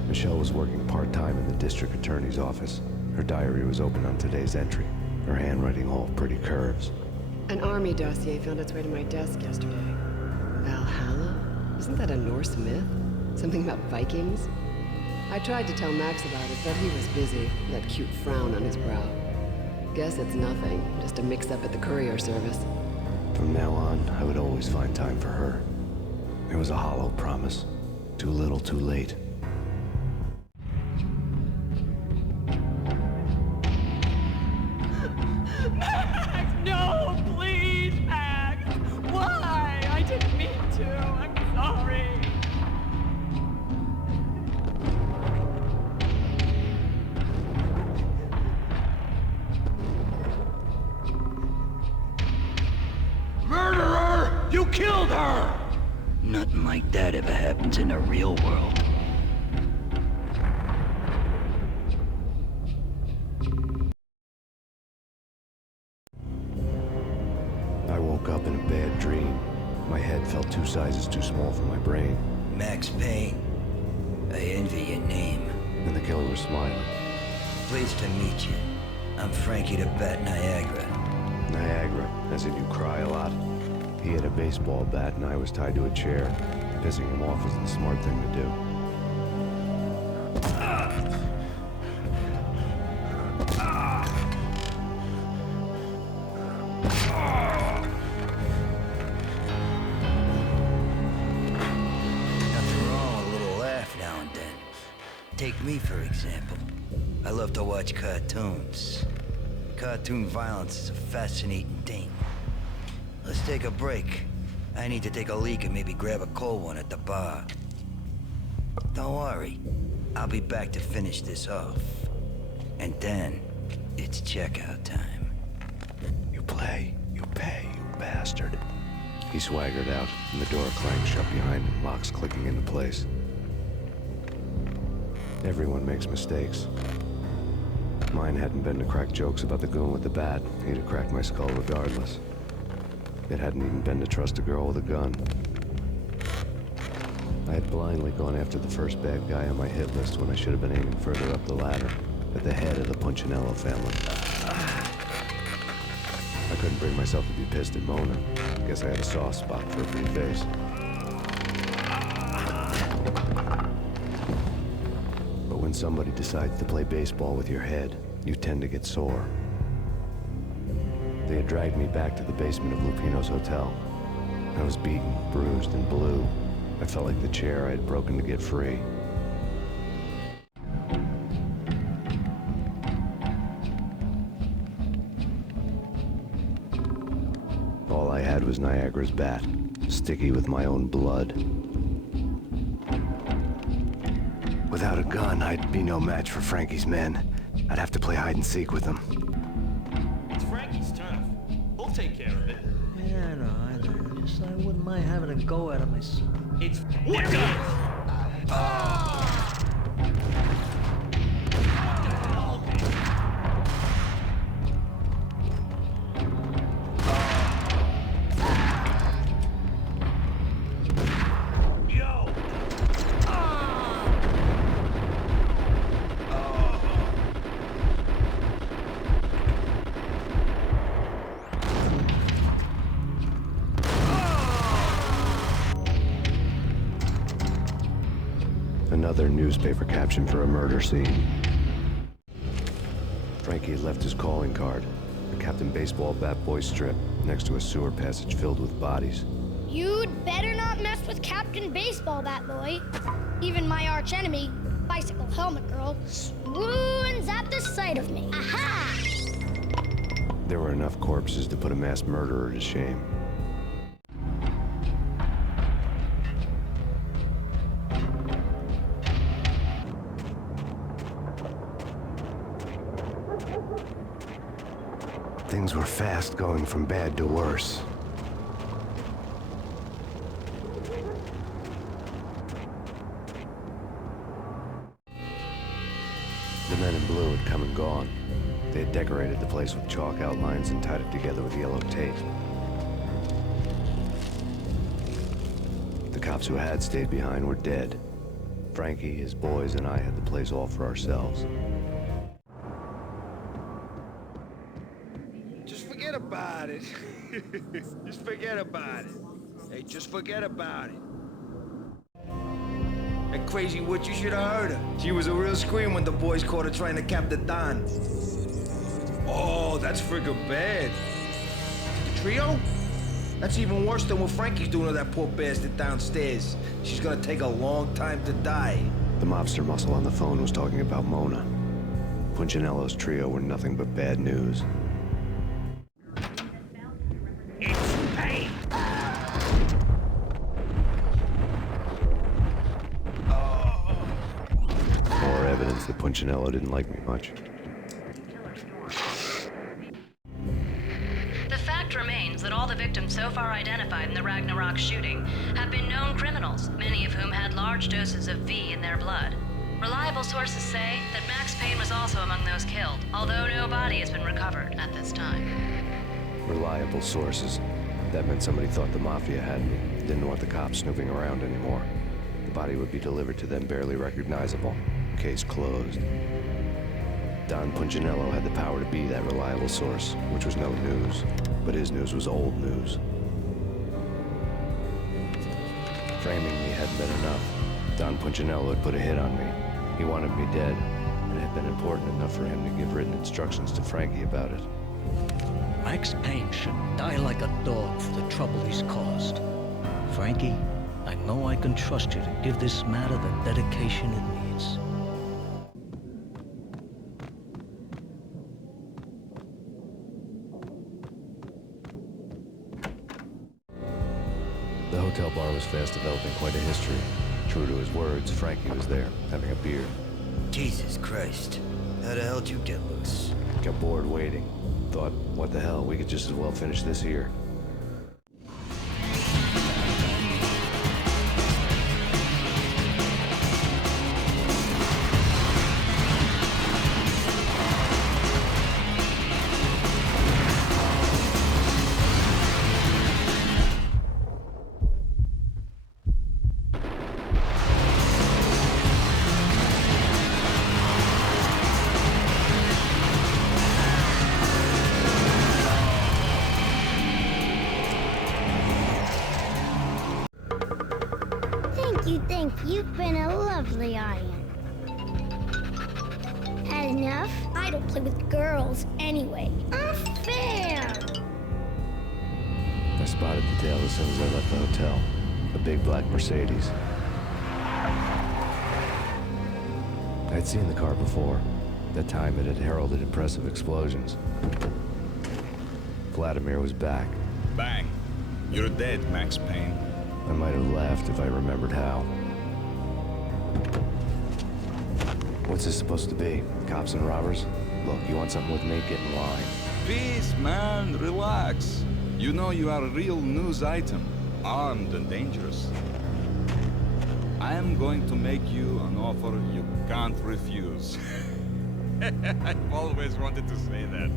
Michelle was working part-time in the district attorney's office. Her diary was open on today's entry, her handwriting all pretty curves. An army dossier found its way to my desk yesterday. Valhalla? Isn't that a Norse myth? Something about Vikings? I tried to tell Max about it, but he was busy, that cute frown on his brow. Guess it's nothing, just a mix-up at the courier service. From now on, I would always find time for her. It was a hollow promise. Too little, too late. Max, no, please, Max. Why? I didn't mean to. I'm sorry. Murderer! You killed her! Nothing like that ever happens in the real world. I woke up in a bad dream. My head felt 2 sizes too small for my brain. Max Payne. I envy your name. And the killer was smiling. Pleased to meet you. I'm Frankie the Bat Niagara. Niagara, as in you cry a lot. He had a baseball bat and I was tied to a chair. Pissing him off was the smart thing to do. Nothing wrong with a little laugh now and then. Take me, for example. I love to watch cartoons. Cartoon violence is a fascinating thing. Let's take a break. I need to take a leak and maybe grab a cold one at the bar. Don't worry. I'll be back to finish this off. And then, it's checkout time. You play, you pay, you bastard. He swaggered out, and the door clanged shut behind him, locks clicking into place. Everyone makes mistakes. Mine hadn't been to crack jokes about the goon with the bat. He'd have cracked my skull regardless. It hadn't even been to trust a girl with a gun. I had blindly gone after the first bad guy on my hit list when I should have been aiming further up the ladder, at the head of the Punchinello family. I couldn't bring myself to be pissed at Mona. Guess I had a soft spot for her pretty face. But when somebody decides to play baseball with your head, you tend to get sore. They had dragged me back to the basement of Lupino's hotel. I was beaten, bruised, and blue. I felt like the chair I had broken to get free. All I had was Niagara's bat, sticky with my own blood. Without a gun, I'd be no match for Frankie's men. I'd have to play hide and seek with them. It's Frankie's turf. We'll take care of it. Yeah, I know. Just I wouldn't mind having a go at it myself. It's what guys? Another newspaper caption for a murder scene. Frankie had left his calling card, a Captain Baseball Bat Boy strip, next to a sewer passage filled with bodies. You'd better not mess with Captain Baseball Bat Boy. Even my archenemy, Bicycle Helmet Girl, swoons at the sight of me. Aha! There were enough corpses to put a mass murderer to shame. Things were fast going from bad to worse. The men in blue had come and gone. They had decorated the place with chalk outlines and tied it together with yellow tape. The cops who had stayed behind were dead. Frankie, his boys, and I had the place all for ourselves. Just forget about it. Just forget about it. Hey, just forget about it. That crazy witch, you should have heard her. She was a real scream when the boys caught her trying to cap the Don. Oh, that's friggin' bad. The trio? That's even worse than what Frankie's doing to that poor bastard downstairs. She's gonna take a long time to die. The mobster muscle on the phone was talking about Mona. Punchinello's trio were nothing but bad news. It's Payne! More evidence that Punchinello didn't like me much. The fact remains that all the victims so far identified in the Ragnarok shooting have been known criminals, many of whom had large doses of V in their blood. Reliable sources say that Max Payne was also among those killed, although no body has been recovered at this time. Reliable sources. That meant somebody thought the Mafia had me. Didn't want the cops snooping around anymore. The body would be delivered to them barely recognizable. Case closed. Don Punchinello had the power to be that reliable source, which was no news. But his news was old news. Framing me hadn't been enough. Don Punchinello had put a hit on me. He wanted me dead. It had been important enough for him to give written instructions to Frankie about it. Max Payne should die like a dog for the trouble he's caused. Frankie, I know I can trust you to give this matter the dedication it needs. The hotel bar was fast developing quite a history. True to his words, Frankie was there, having a beer. Jesus Christ. How the hell did you get loose? Got bored waiting. Thought, what the hell, we could just as well finish this here. Thank you. You've been a lovely audience. Had enough? I don't play with girls anyway. Unfair! I spotted the tail as soon as I left the hotel. A big black Mercedes. I'd seen the car before. That time it had heralded impressive explosions. Vladimir was back. Bang. You're dead, Max Payne. I might have laughed if I remembered how. What's this supposed to be? Cops and robbers? Look, you want something with me? Get in line. Peace, man. Relax. You know you are a real news item. Armed and dangerous. I am going to make you an offer you can't refuse. I've always wanted to say that.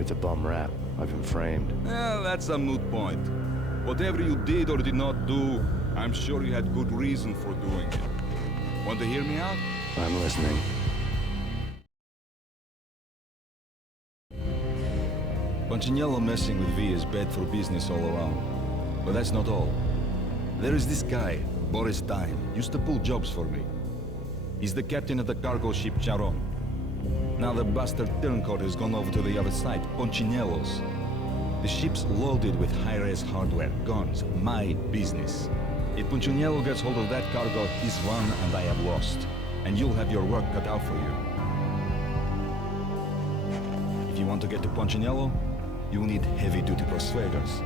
It's a bum rap. I've been framed. Well, that's a moot point. Whatever you did or did not do, I'm sure you had good reason for doing it. Want to hear me out? I'm listening. Punchinello messing with V is bad for business all around. But that's not all. There is this guy, Boris Dime, used to pull jobs for me. He's the captain of the cargo ship Charon. Now the bastard turncoat has gone over to the other side, Punchinello's. The ship's loaded with high-res hardware, guns, my business. If Punchinello gets hold of that cargo, he's won and I have lost. And you'll have your work cut out for you. If you want to get to Punchinello, you'll need heavy-duty persuaders.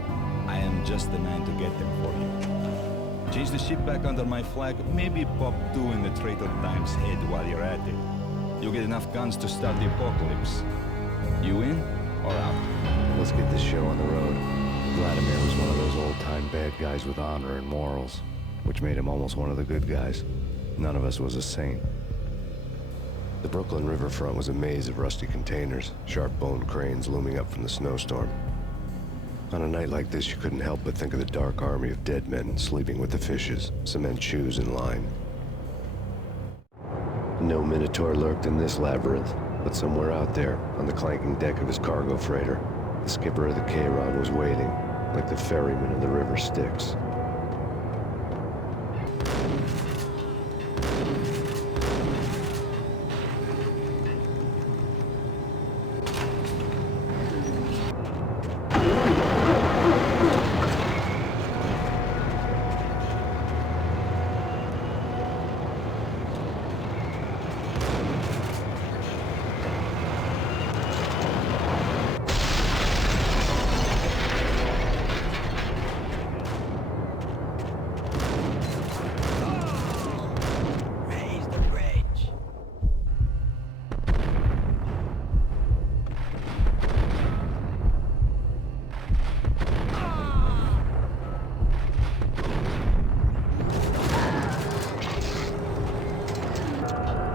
I am just the man to get them for you. Change the ship back under my flag, maybe pop 2 in the Traitor Dime's head while you're at it. You'll get enough guns to start the apocalypse. You in or out? Let's get this show on the road. Vladimir was one of those old-time bad guys with honor and morals, which made him almost one of the good guys. None of us was a saint. The Brooklyn riverfront was a maze of rusty containers, sharp-boned cranes looming up from the snowstorm. On a night like this, you couldn't help but think of the dark army of dead men sleeping with the fishes, cement shoes in line. No Minotaur lurked in this labyrinth, but somewhere out there, on the clanking deck of his cargo freighter, the skipper of the K-Rod was waiting, like the ferryman of the river Styx.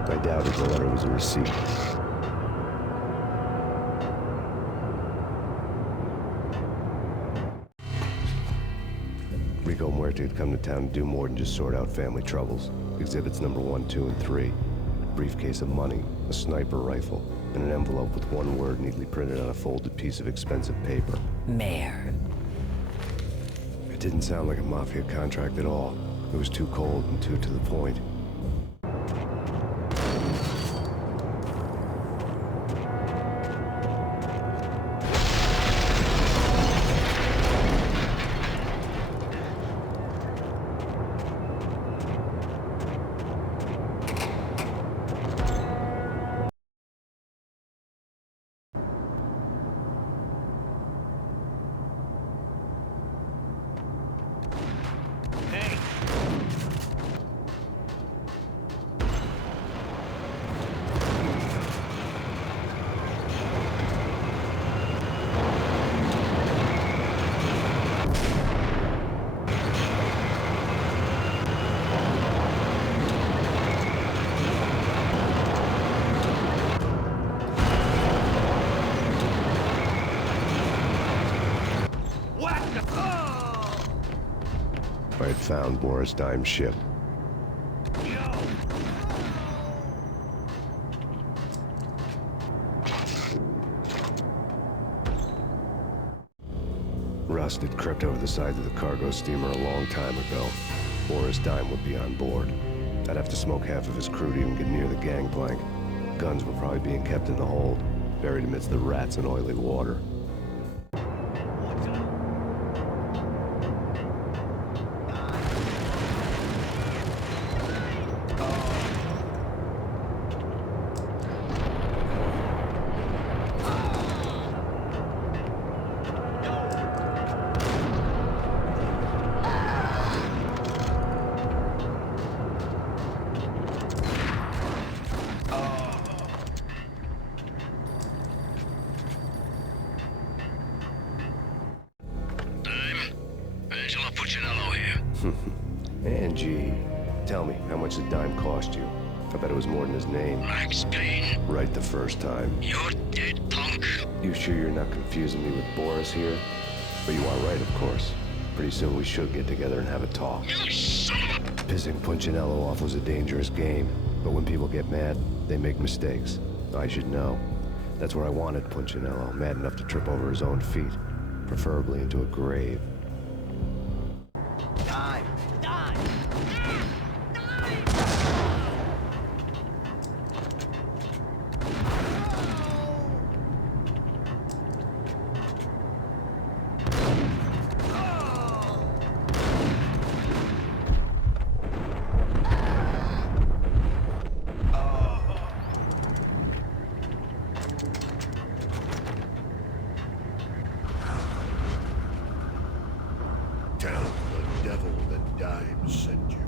I doubted the letter was a receipt. Rico Muerte had come to town to do more than just sort out family troubles. Exhibits number 1, 2, and 3. A briefcase of money, a sniper rifle, and an envelope with one word neatly printed on a folded piece of expensive paper. Mayor. It didn't sound like a mafia contract at all. It was too cold and too to the point. I had found Boris Dime's ship. Rust had crept over the sides of the cargo steamer a long time ago. Boris Dime would be on board. I'd have to smoke half of his crew to even get near the gangplank. Guns were probably being kept in the hold, buried amidst the rats and oily water. Angie, tell me, how much did Dime cost you? I bet it was more than his name. Max Payne. Right the first time. You're dead, punk. You sure you're not confusing me with Boris here? But you are right, of course. Pretty soon we should get together and have a talk. You son of a... Pissing Punchinello off was a dangerous game, but when people get mad, they make mistakes. I should know. That's where I wanted Punchinello, mad enough to trip over his own feet, preferably into a grave. Tell the devil that Dime sent you.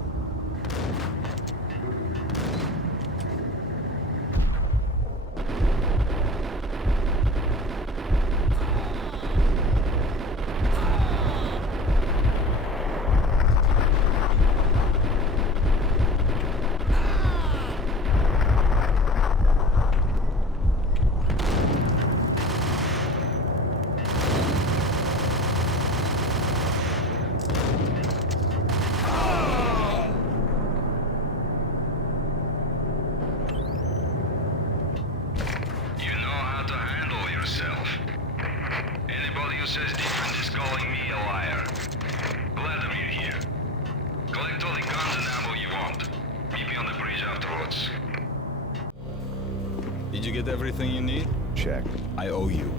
Anybody who says different is calling me a liar. Vladimir here. Collect all the guns and ammo you want. Meet me on the bridge afterwards. Did you get everything you need? Check. I owe you.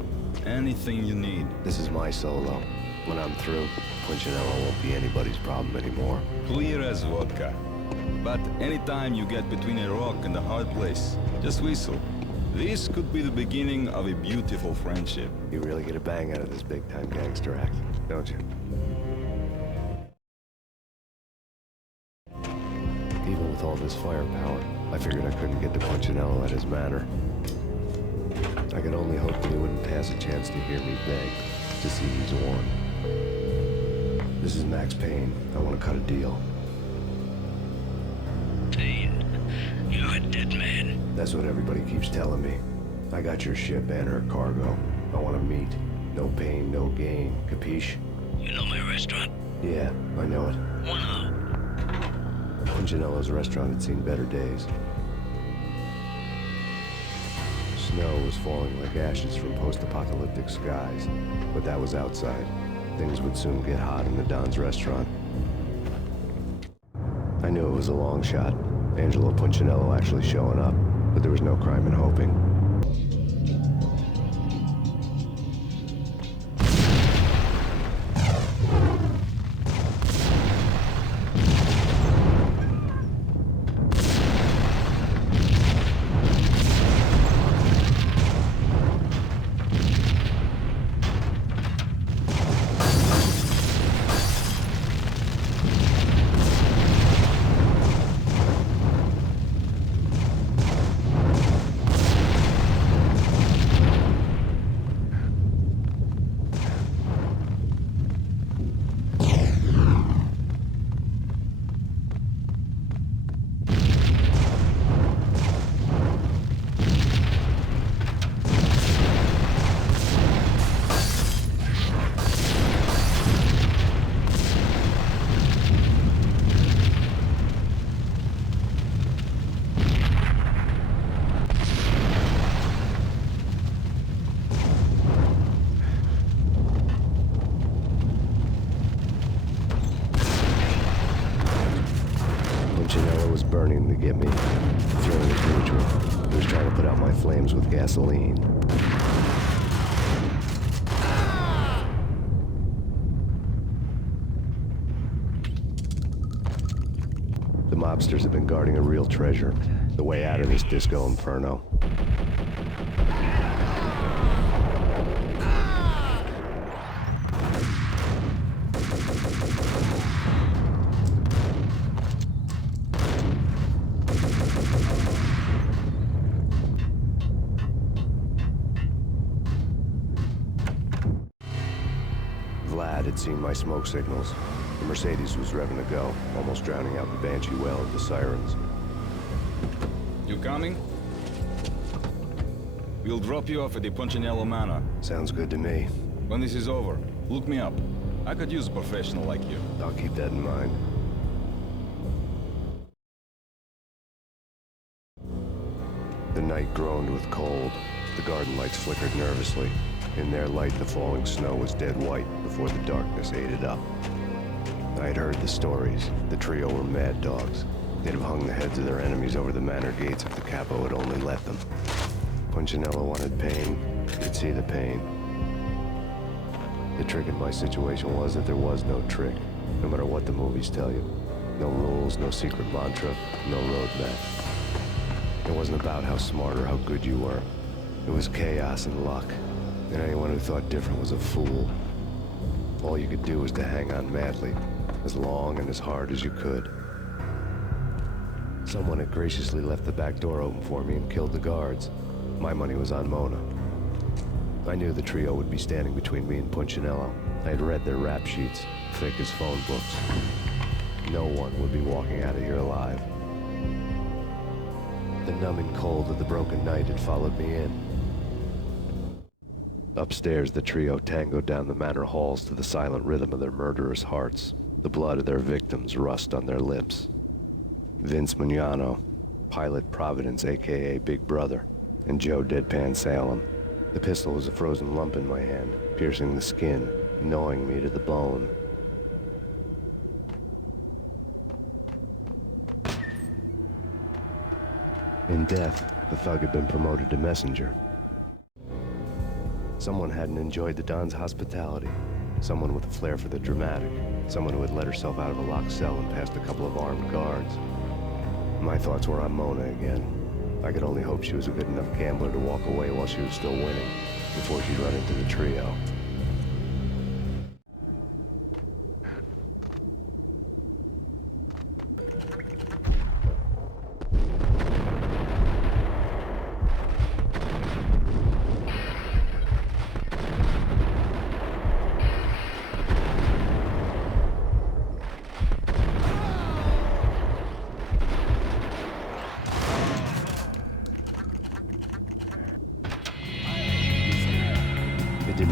Anything you need. This is my solo. When I'm through, Punchinello won't be anybody's problem anymore. Clear as vodka. But anytime you get between a rock and a hard place, just whistle. This could be the beginning of a beautiful friendship. You really get a bang out of this big-time gangster act, don't you? Even with all this firepower, I figured I couldn't get to Punchinello at his manor. I could only hope that he wouldn't pass a chance to hear me beg, to see he's won. This is Max Payne. I want to cut a deal. Payne, you're a dead man. That's what everybody keeps telling me. I got your ship and her cargo. I want to meet. No pain, no gain. Capiche? You know my restaurant? Yeah, I know it. One out. Punchinello's restaurant had seen better days. Snow was falling like ashes from post-apocalyptic skies, but that was outside. Things would soon get hot in the Don's restaurant. I knew it was a long shot, Angelo Punchinello actually showing up, but there was no crime in hoping. Punchinello was burning to get me. The feeling was mutual. He was trying to put out my flames with gasoline. The mobsters have been guarding a real treasure. The way out of this disco inferno. Vlad had seen my smoke signals. The Mercedes was revving to go, almost drowning out the banshee wail of the sirens. You coming? We'll drop you off at the Punchinello Manor. Sounds good to me. When this is over, look me up. I could use a professional like you. I'll keep that in mind. The night groaned with cold. The garden lights flickered nervously. In their light, the falling snow was dead white before the darkness ate it up. I had heard the stories. The trio were mad dogs. They'd have hung the heads of their enemies over the manor gates if the capo had only let them. Punchinello wanted pain. He'd see the pain. The trick in my situation was that there was no trick, no matter what the movies tell you. No rules, no secret mantra, no roadmap. It wasn't about how smart or how good you were. It was chaos and luck. And anyone who thought different was a fool. All you could do was to hang on madly, as long and as hard as you could. Someone had graciously left the back door open for me and killed the guards. My money was on Mona. I knew the trio would be standing between me and Punchinello. I had read their rap sheets, thick as phone books. No one would be walking out of here alive. The numbing cold of the broken night had followed me in. Upstairs, the trio tangoed down the manor halls to the silent rhythm of their murderous hearts, the blood of their victims rust on their lips. Vince Mignano, Pilot Providence, a.k.a. Big Brother, and Joe Deadpan Salem. The pistol was a frozen lump in my hand, piercing the skin, gnawing me to the bone. In death, the thug had been promoted to messenger. Someone hadn't enjoyed the Don's hospitality. Someone with a flair for the dramatic. Someone who had let herself out of a locked cell and past a couple of armed guards. My thoughts were on Mona again. I could only hope she was a good enough gambler to walk away while she was still winning, before she'd run into the trio.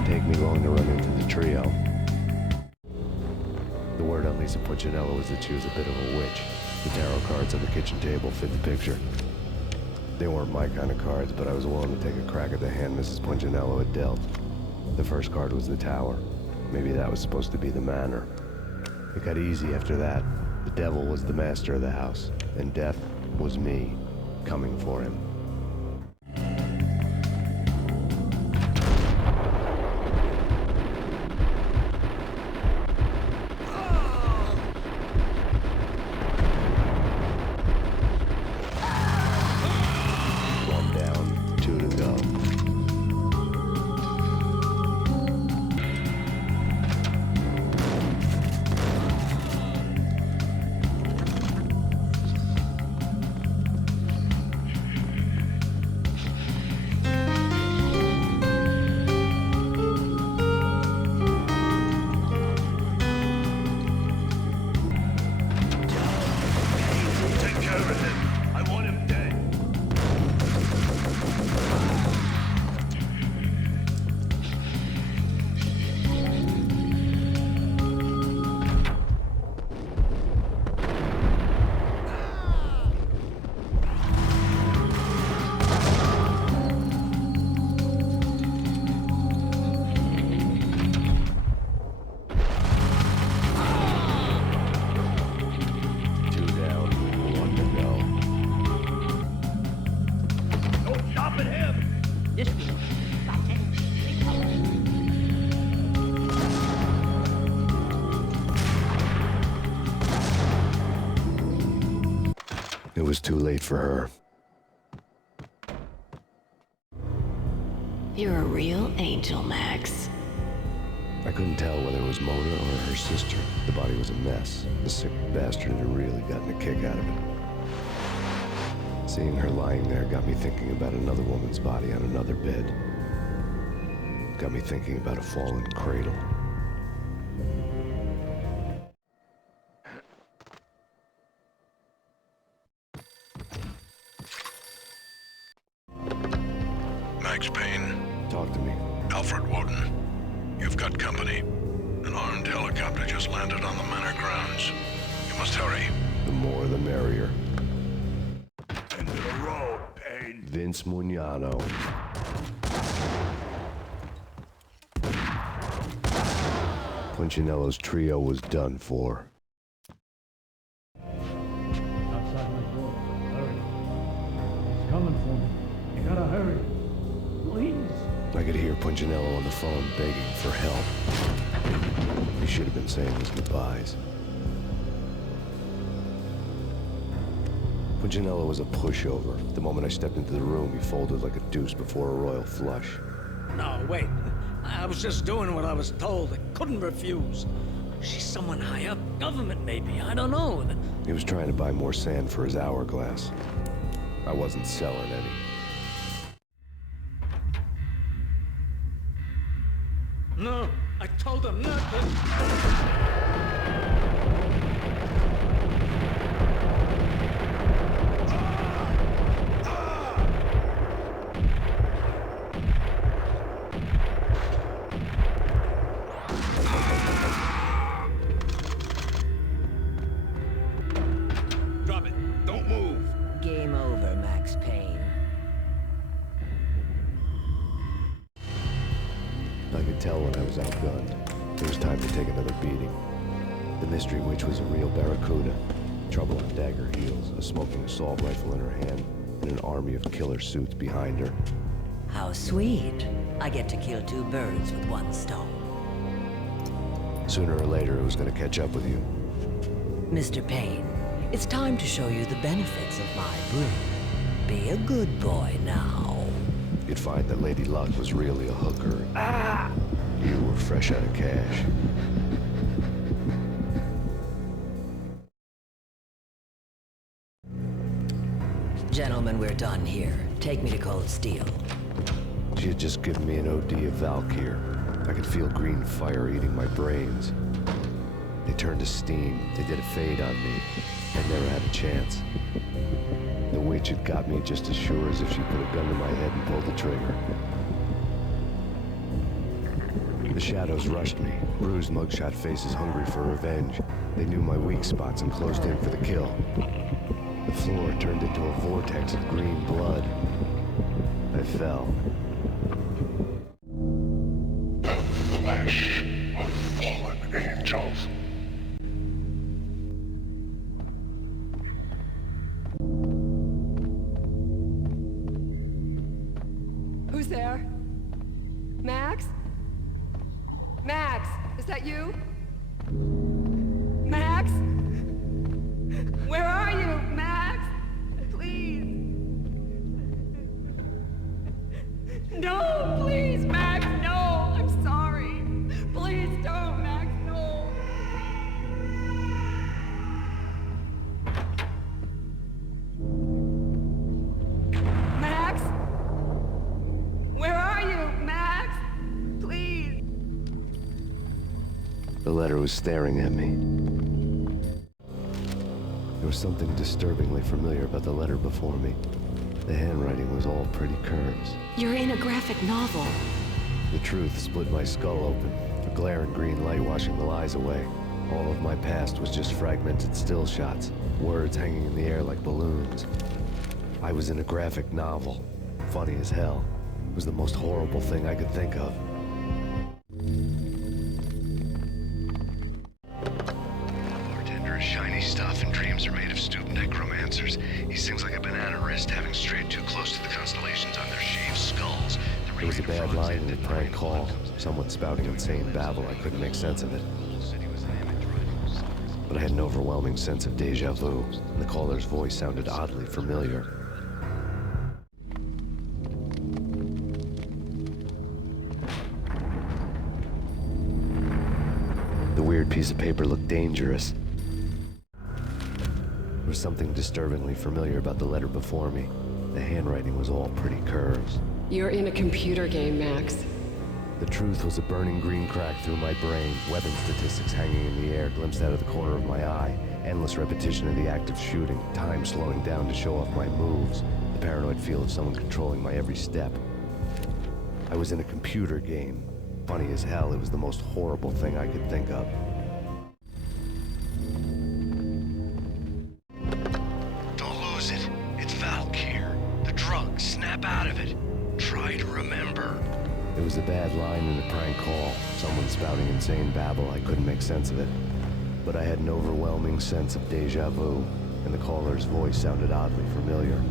take me long to run into the trio. The word on Lisa Puccinello was that she was a bit of a witch. The tarot cards on the kitchen table fit the picture. They weren't my kind of cards, but I was willing to take a crack at the hand Mrs. Puccinello had dealt. The first card was the Tower. Maybe that was supposed to be the manor. It got easy after that. The devil was the master of the house, and death was me, coming for him. One down, 2 to go. Take care of him. I want him dead. Two down, 1 to go. No stopping him. This way. It was too late for her. You're a real angel, Max. I couldn't tell whether it was Mona or her sister. The body was a mess. The sick bastard had really gotten a kick out of it. Seeing her lying there got me thinking about another woman's body on another bed. Got me thinking about a fallen cradle. Max Payne, Talk to me. Alfred Woden. You've got company. An armed helicopter just landed on the manor grounds. You must hurry. The more the merrier. End of the road, Payne. Vince Mugnano. Punchinello's trio was done for. Outside my door. Hurry. He's coming for me. You gotta hurry. Please. I could hear Punchinello on the phone begging for help. He should have been saying his goodbyes. Punchinello was a pushover. The moment I stepped into the room, he folded like a deuce before a royal flush. No, wait. I was just doing what I was told. I couldn't refuse. She's someone high up. Government, maybe. I don't know. He was trying to buy more sand for his hourglass. I wasn't selling any. No, I told him not to. Drop it. Don't move. Game over, Max Payne. I could tell when I was outgunned. It was time to take another beating. The mystery witch was a real barracuda. Trouble on dagger heels, a smoking assault rifle in her hand, and an army of killer suits behind her. How sweet. I get to kill 2 birds with 1 stone. Sooner or later, it was going to catch up with you. Mr. Payne, it's time to show you the benefits of my brew. Be a good boy now. You'd find that Lady Luck was really a hooker. Ah! You were fresh out of cash. Gentlemen, we're done here. Take me to Cold Steel. She had just given me an OD of Valkyr. I could feel green fire eating my brains. They turned to steam. They did a fade on me. I never had a chance. The witch had got me just as sure as if she put a gun to my head and pulled the trigger. The shadows rushed me, bruised mugshot faces hungry for revenge. They knew my weak spots and closed in for the kill. The floor turned into a vortex of green blood. I fell. The flesh of fallen angels. Who's there? Max? Max, is that you? Max? Where are you, Max? Please. No, please, Max, no. I'm sorry. Please don't, Max, no. Max? Where are you, Max? Please. The letter was staring at me. There was something disturbingly familiar about the letter before me. The handwriting was all pretty curves. You're in a graphic novel. The truth split my skull open, a glaring green light washing the lies away. All of my past was just fragmented still shots, words hanging in the air like balloons. I was in a graphic novel. Funny as hell. It was the most horrible thing I could think of. Bartender is shiny stuff, and dreams are made of stupid necromancers. He sings like a banana wrist, having strayed too close to the constellations on their shaved skulls. There was a bad line in the prank call. Someone spouting insane babble. I couldn't make sense of it. But I had an overwhelming sense of deja vu, and the caller's voice sounded oddly familiar. The weird piece of paper looked dangerous. There was something disturbingly familiar about the letter before me. The handwriting was all pretty curves. You're in a computer game, Max. The truth was a burning green crack through my brain, weapon statistics hanging in the air, glimpsed out of the corner of my eye, endless repetition of the act of shooting, time slowing down to show off my moves, the paranoid feel of someone controlling my every step. I was in a computer game. Funny as hell, it was the most horrible thing I could think of. Don't lose it. It's Valk here. The drug. Snap out of it. Try to remember. It was a bad line in a prank call. Someone spouting insane babble. I couldn't make sense of it. But I had an overwhelming sense of deja vu, and the caller's voice sounded oddly familiar.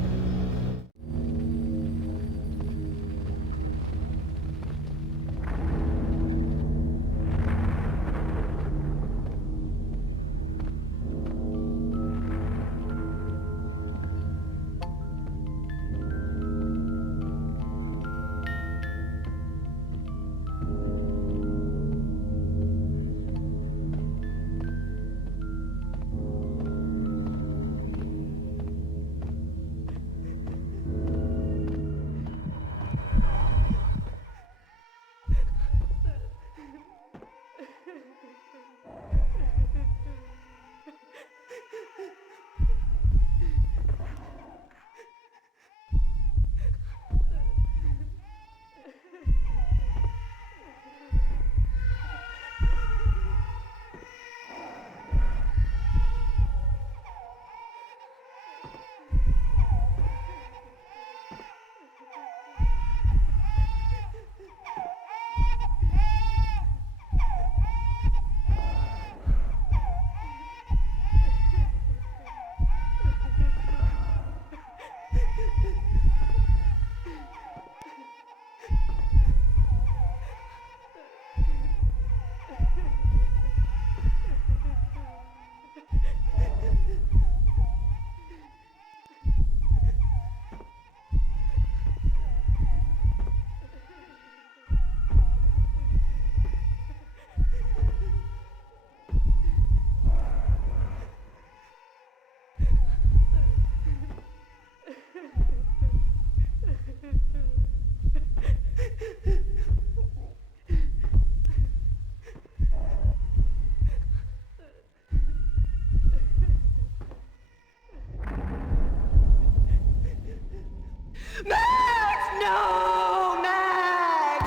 Max! No! Max!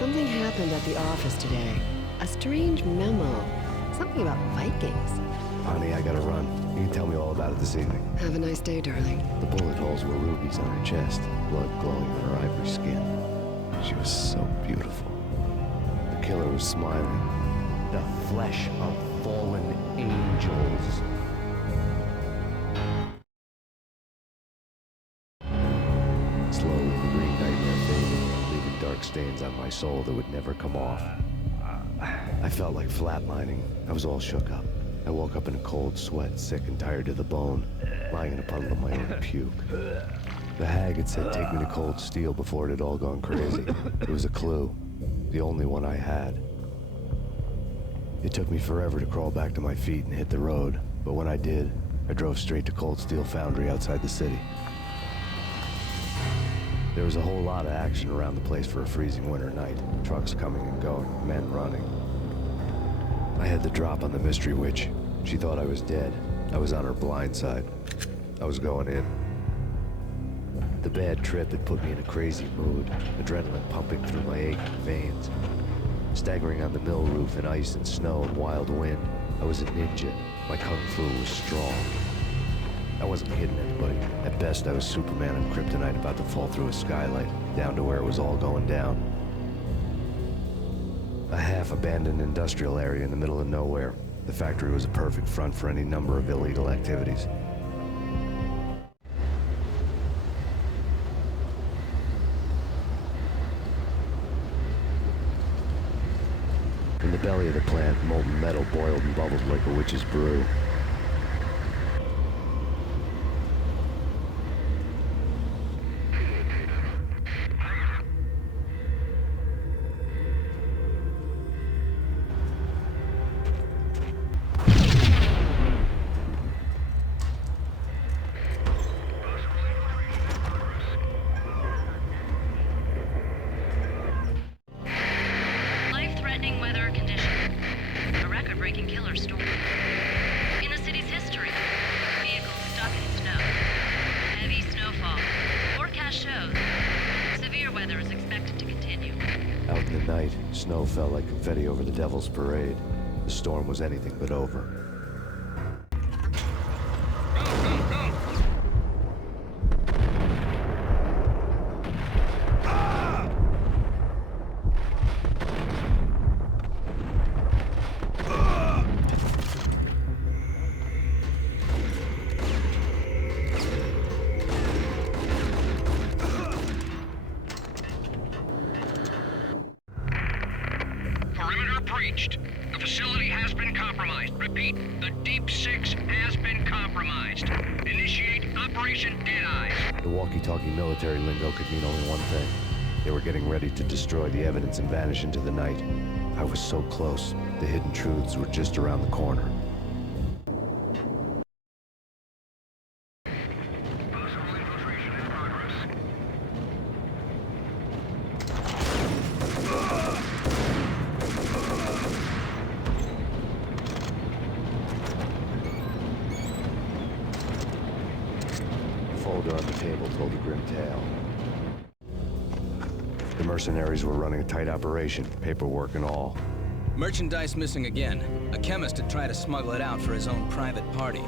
Something happened at the office today. A strange memo. Something about Vikings. Honey, I gotta run. You can tell me all about it this evening. Have a nice day, darling. The bullet holes were rubies on her chest, blood glowing on her ivory skin. She was so beautiful. The killer was smiling. The flesh of fallen angels. Slowly, the green nightmare faded, leaving dark stains on my soul that would never come off. I felt like flatlining. I was all shook up. I woke up in a cold sweat, sick and tired to the bone, lying in a puddle of my own puke. The hag had said take me to Cold Steel before it had all gone crazy. It was a clue, the only one I had. It took me forever to crawl back to my feet and hit the road, but when I did, I drove straight to Cold Steel Foundry outside the city. There was a whole lot of action around the place for a freezing winter night. Trucks coming and going, men running. I had the drop on the mystery witch. She thought I was dead. I was on her blind side. I was going in. The bad trip had put me in a crazy mood, adrenaline pumping through my aching veins. Staggering on the mill roof in ice and snow and wild wind, I was a ninja. My kung fu was strong. I wasn't hitting anybody. At best, I was Superman on kryptonite about to fall through a skylight, down to where it was all going down. A half-abandoned industrial area in the middle of nowhere. The factory was a perfect front for any number of illegal activities. In the belly of the plant, molten metal boiled and bubbled like a witch's brew. Life-threatening weather conditions. A record-breaking killer storm. In the city's history, vehicles stuck in snow. Heavy snowfall. Forecast shows severe weather is expected to continue. Out in the night, snow fell like confetti over the Devil's Parade. The storm was anything but over. Perimeter breached. The facility has been compromised. Repeat, the Deep Six has been compromised. Initiate Operation Deadeyes. The walkie-talkie military lingo could mean only one thing. They were getting ready to destroy the evidence and vanish into the night. I was so close. The hidden truths were just around the corner. Folder on the table told a grim tale. The mercenaries were running a tight operation, paperwork and all. Merchandise missing again. A chemist had tried to smuggle it out for his own private party.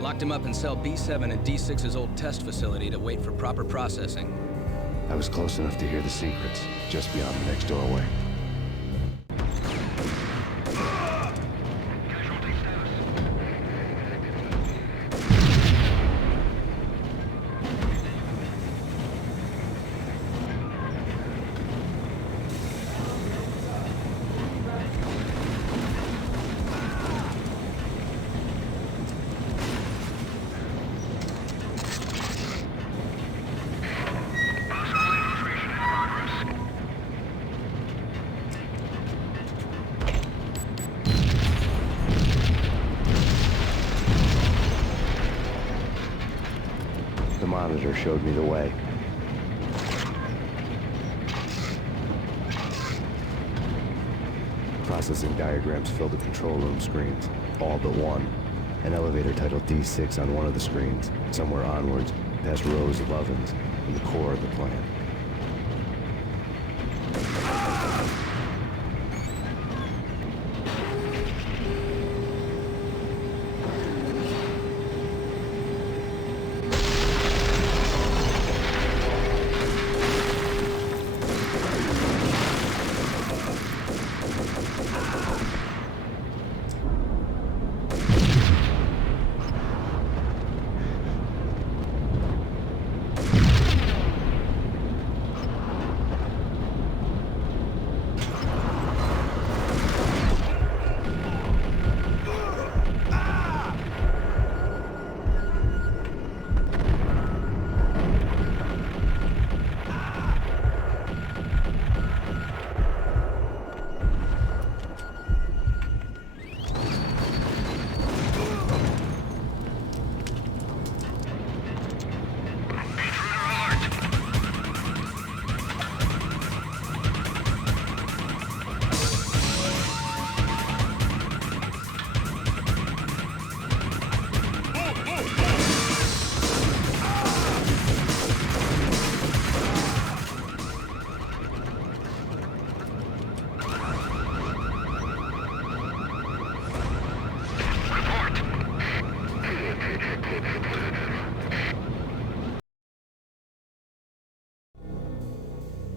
Locked him up in cell B7 in D6's old test facility to wait for proper processing. I was close enough to hear the secrets, just beyond the next doorway. The monitor showed me the way. Processing diagrams filled the control room screens, all but one. An elevator titled D6 on one of the screens, somewhere onwards, past rows of ovens, in the core of the plant.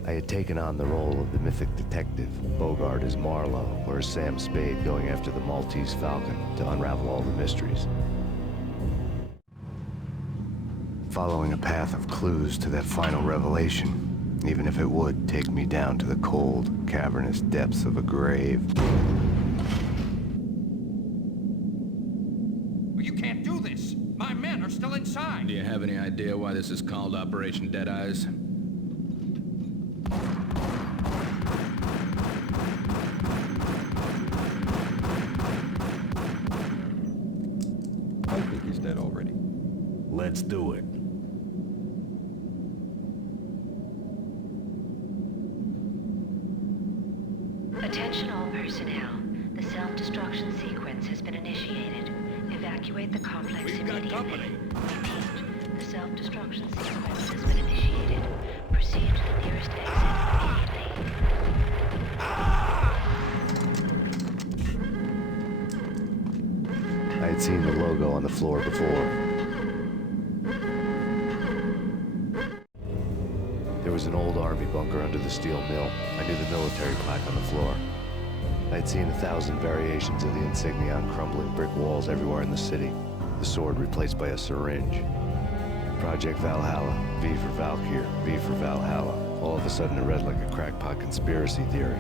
I had taken on the role of the mythic detective, Bogart as Marlowe, or as Sam Spade going after the Maltese Falcon to unravel all the mysteries. Following a path of clues to that final revelation, even if it would take me down to the cold, cavernous depths of a grave. You can't do this! My men are still inside! Do you have any idea why this is called Operation Deadeyes? I think he's dead already. Let's do it. Attention all personnel. The self-destruction sequence has been initiated. Evacuate the complex immediately. Repeat. The self-destruction sequence has been initiated. Proceed to the nearest exit immediately. I had seen the logo on the floor before. There was an old army bunker under the steel mill. I knew the military plaque on the floor. I'd seen 1,000 variations of the insignia on crumbling brick walls everywhere in the city. The sword replaced by a syringe. Project Valhalla, V for Valkyr, V for Valhalla. All of a sudden it read like a crackpot conspiracy theory.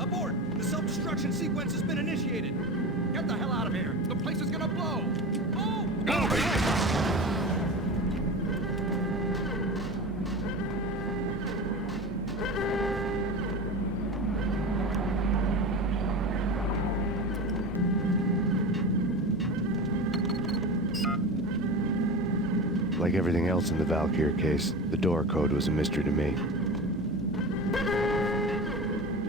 Abort! The self-destruction sequence has been initiated! Get the hell out of here! The place is gonna blow! Oh! Like everything else in the Valkyr case, the door code was a mystery to me.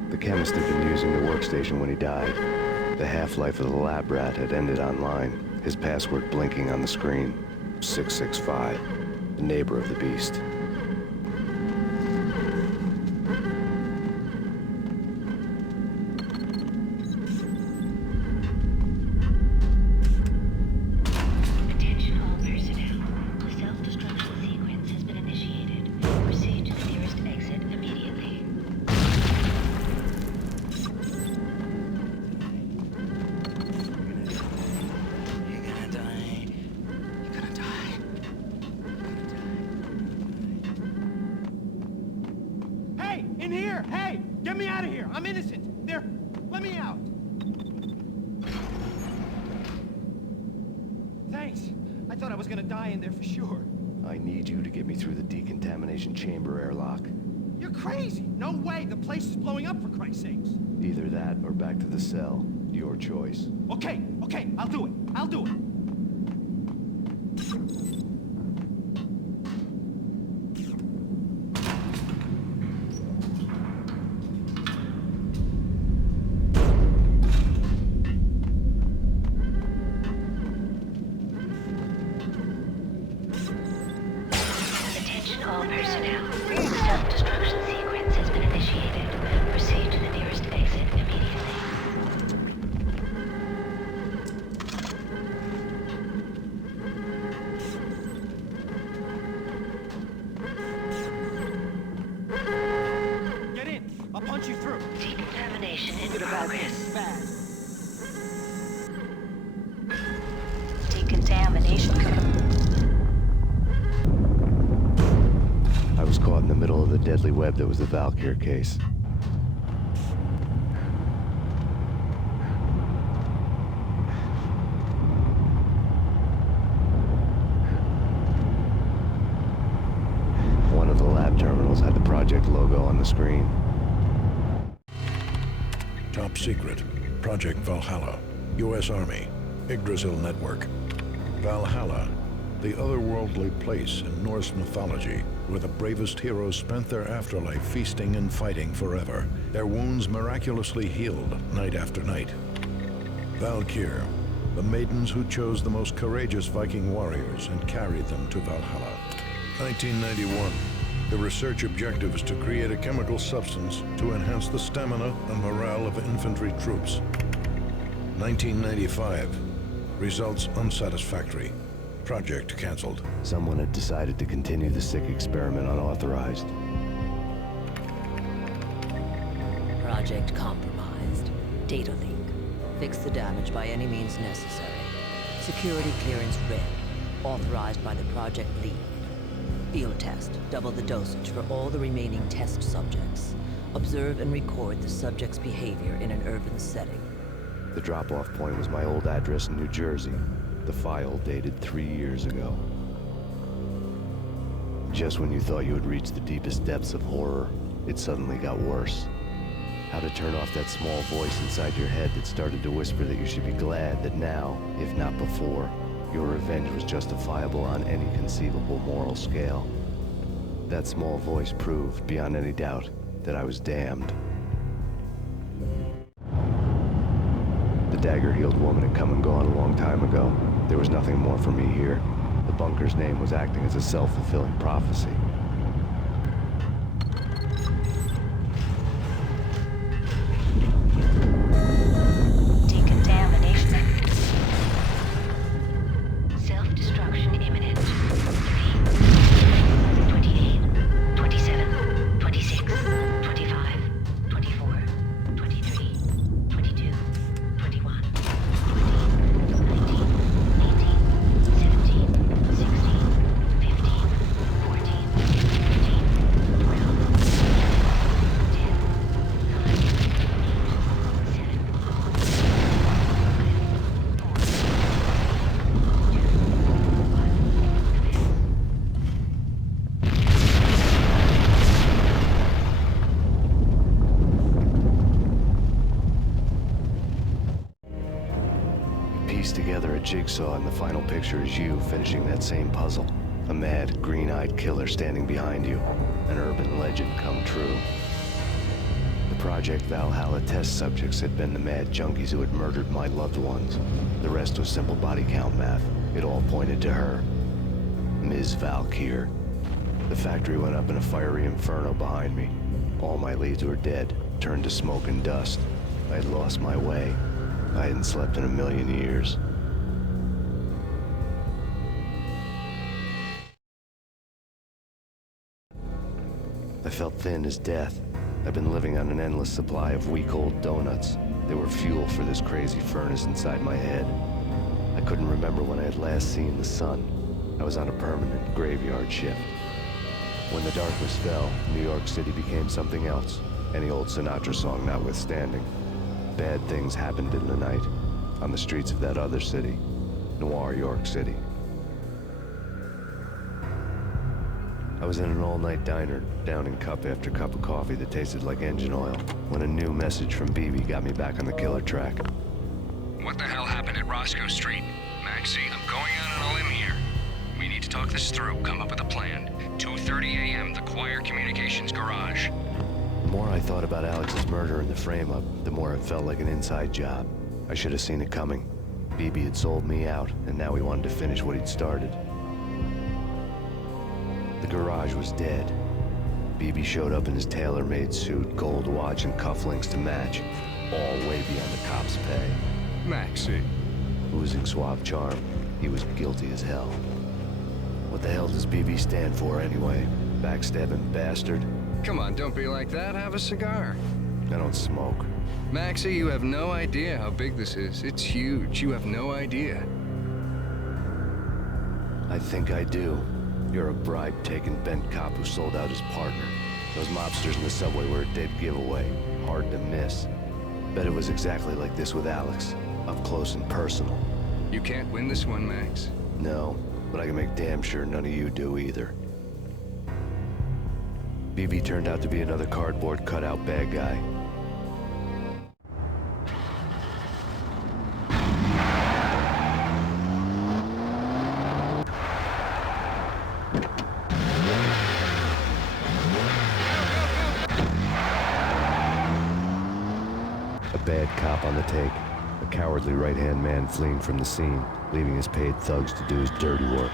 The chemist had been using the workstation when he died. The half-life of the lab rat had ended online, his password blinking on the screen. 665, the neighbor of the beast. Attention all personnel. The self-destruction sequence has been initiated. Proceed to the nearest exit immediately. Hey! In here! Hey! Get me out of here! I'm innocent! There! Let me out! Thanks. I thought I was gonna die in there for sure. I need you to get me through the decontamination chamber airlock. You're crazy! No way! The place is blowing up, for Christ's sakes! Either that or back to the cell. Your choice. Okay, I'll do it. I'll do it. Attention all personnel. The self-destruction sequence has been initiated. Proceed to the nearest exit immediately. Get in. I'll punch you through. Decontamination in progress. Decontamination. I was caught in the middle of the deadly web that was the Valkyr case. One of the lab terminals had the project logo on the screen. Top secret. Project Valhalla. U.S. Army. Yggdrasil Network. Valhalla. The otherworldly place in Norse mythology where the bravest heroes spent their afterlife feasting and fighting forever, their wounds miraculously healed night after night. Valkyr, the maidens who chose the most courageous Viking warriors and carried them to Valhalla. 1991. The research objective is to create a chemical substance to enhance the stamina and morale of infantry troops. 1995. Results unsatisfactory. Project canceled. Someone had decided to continue the sick experiment unauthorized. Project compromised. Data leak. Fix the damage by any means necessary. Security clearance red. Authorized by the project lead. Field test. Double the dosage for all the remaining test subjects. Observe and record the subject's behavior in an urban setting. The drop-off point was my old address in New Jersey. The file dated 3 years ago. Just when you thought you had reached the deepest depths of horror, it suddenly got worse. How to turn off that small voice inside your head that started to whisper that you should be glad that now, if not before, your revenge was justifiable on any conceivable moral scale. That small voice proved, beyond any doubt, that I was damned. The dagger-heeled woman had come and gone a long time ago. There was nothing more for me here. The bunker's name was acting as a self-fulfilling prophecy. Decontamination. Self-destruction imminent. 28, 27, 26, 25, 24, 23, 22, 21, 20, 19, 18, 17, 16, 15, 14, 13, 12, 10, 9, 8, 7, Piece together a jigsaw, and the final picture is you finishing that same puzzle. A mad, green-eyed killer standing behind you. An urban legend come true. The Project Valhalla test subjects had been the mad junkies who had murdered my loved ones. The rest was simple body count math. It all pointed to her. Ms. Valkyr. The factory went up in a fiery inferno behind me. All my leads were dead, turned to smoke and dust. I had lost my way. I hadn't slept in a million years. I felt thin as death. I've been living on an endless supply of week-old donuts. They were fuel for this crazy furnace inside my head. I couldn't remember when I had last seen the sun. I was on a permanent graveyard shift. When the darkness fell, New York City became something else, any old Sinatra song notwithstanding. Bad things happened in the night, on the streets of that other city, Noir York City. I was in an all-night diner, downing cup after cup of coffee that tasted like engine oil, when a new message from BB got me back on the killer track. What the hell happened at Roscoe Street? Maxie, I'm going out on a limb here. We need to talk this through, come up with a plan. 2:30 a.m., the Choir Communications Garage. The more I thought about Alex's murder and the frame-up, the more it felt like an inside job. I should have seen it coming. BB had sold me out, and now he wanted to finish what he'd started. The garage was dead. BB showed up in his tailor-made suit, gold watch and cufflinks to match, all way beyond the cops' pay. Maxie. Oozing suave charm, he was guilty as hell. What the hell does BB stand for anyway? Backstabbing bastard? Come on, don't be like that. Have a cigar. I don't smoke. Maxie, you have no idea how big this is. It's huge. You have no idea. I think I do. You're a bribe-taking bent cop who sold out his partner. Those mobsters in the subway were a dead giveaway. Hard to miss. Bet it was exactly like this with Alex. Up close and personal. You can't win this one, Max. No, but I can make damn sure none of you do either. BB turned out to be another cardboard cutout bad guy. A bad cop on the take. A cowardly right-hand man fleeing from the scene, leaving his paid thugs to do his dirty work.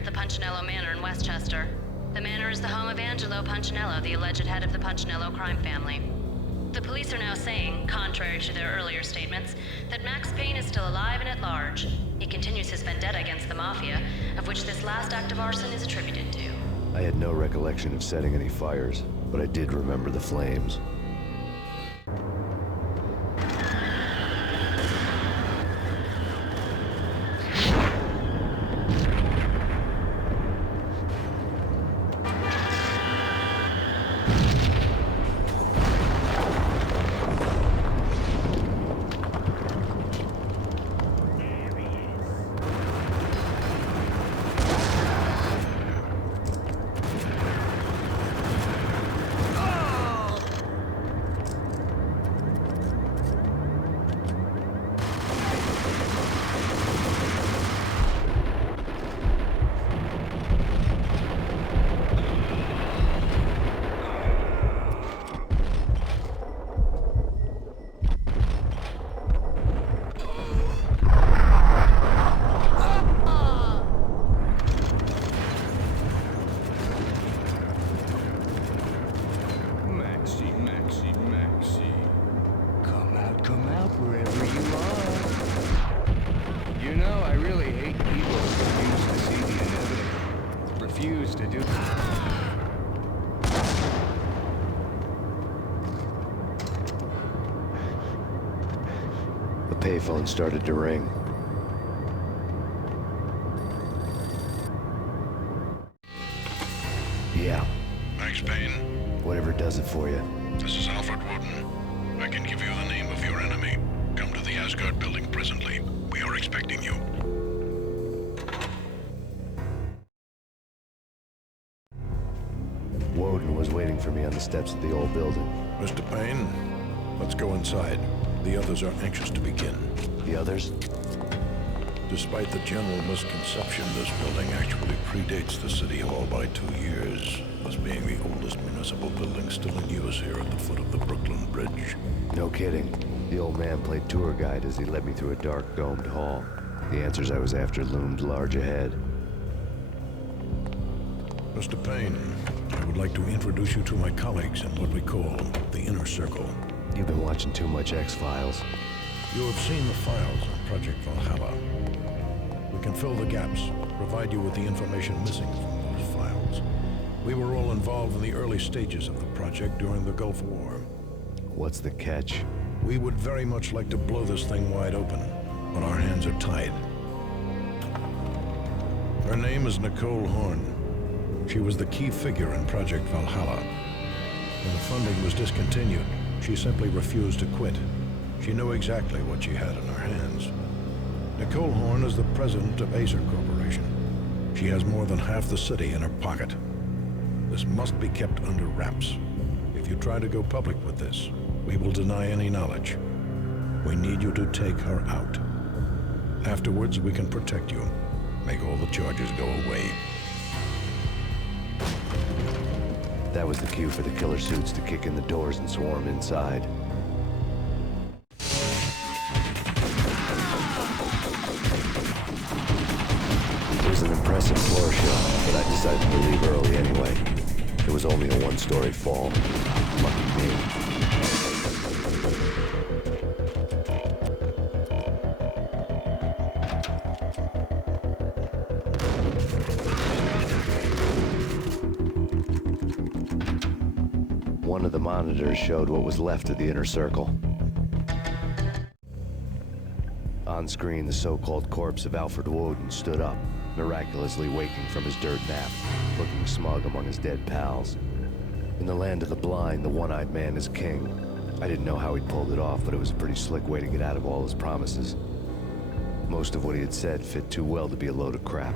at the Punchinello Manor in Westchester. The manor is the home of Angelo Punchinello, the alleged head of the Punchinello crime family. The police are now saying, contrary to their earlier statements, that Max Payne is still alive and at large. He continues his vendetta against the Mafia, of which this last act of arson is attributed to. I had no recollection of setting any fires, but I did remember the flames. The payphone started to ring. Yeah. Max Payne? Whatever does it for you. This is Alfred Woden. I can give you the name of your enemy. Come to the Asgard building presently. We are expecting you. Woden was waiting for me on the steps of the old building. Mr. Payne, let's go inside. The others are anxious to begin. The others? Despite the general misconception, this building actually predates the City Hall by 2 years, thus being the oldest municipal building still in use here at the foot of the Brooklyn Bridge. No kidding. The old man played tour guide as he led me through a dark, domed hall. The answers I was after loomed large ahead. Mr. Payne, I would like to introduce you to my colleagues in what we call the Inner Circle. You've been watching too much X-Files. You have seen the files on Project Valhalla. We can fill the gaps, provide you with the information missing from those files. We were all involved in the early stages of the project during the Gulf War. What's the catch? We would very much like to blow this thing wide open, but our hands are tied. Her name is Nicole Horn. She was the key figure in Project Valhalla. When the funding was discontinued, she simply refused to quit. She knew exactly what she had in her hands. Nicole Horn is the president of Acer Corporation. She has more than half the city in her pocket. This must be kept under wraps. If you try to go public with this, we will deny any knowledge. We need you to take her out. Afterwards, we can protect you. Make all the charges go away. That was the cue for the killer suits to kick in the doors and swarm inside. It was an impressive floor show, but I decided to leave early anyway. It was only a one-story fall. Lucky me. One of the monitors showed what was left of the Inner Circle. On screen, the so-called corpse of Alfred Woden stood up, miraculously waking from his dirt nap, looking smug among his dead pals. In the land of the blind, the one-eyed man is king. I didn't know how he'd pulled it off, but it was a pretty slick way to get out of all his promises. Most of what he had said fit too well to be a load of crap.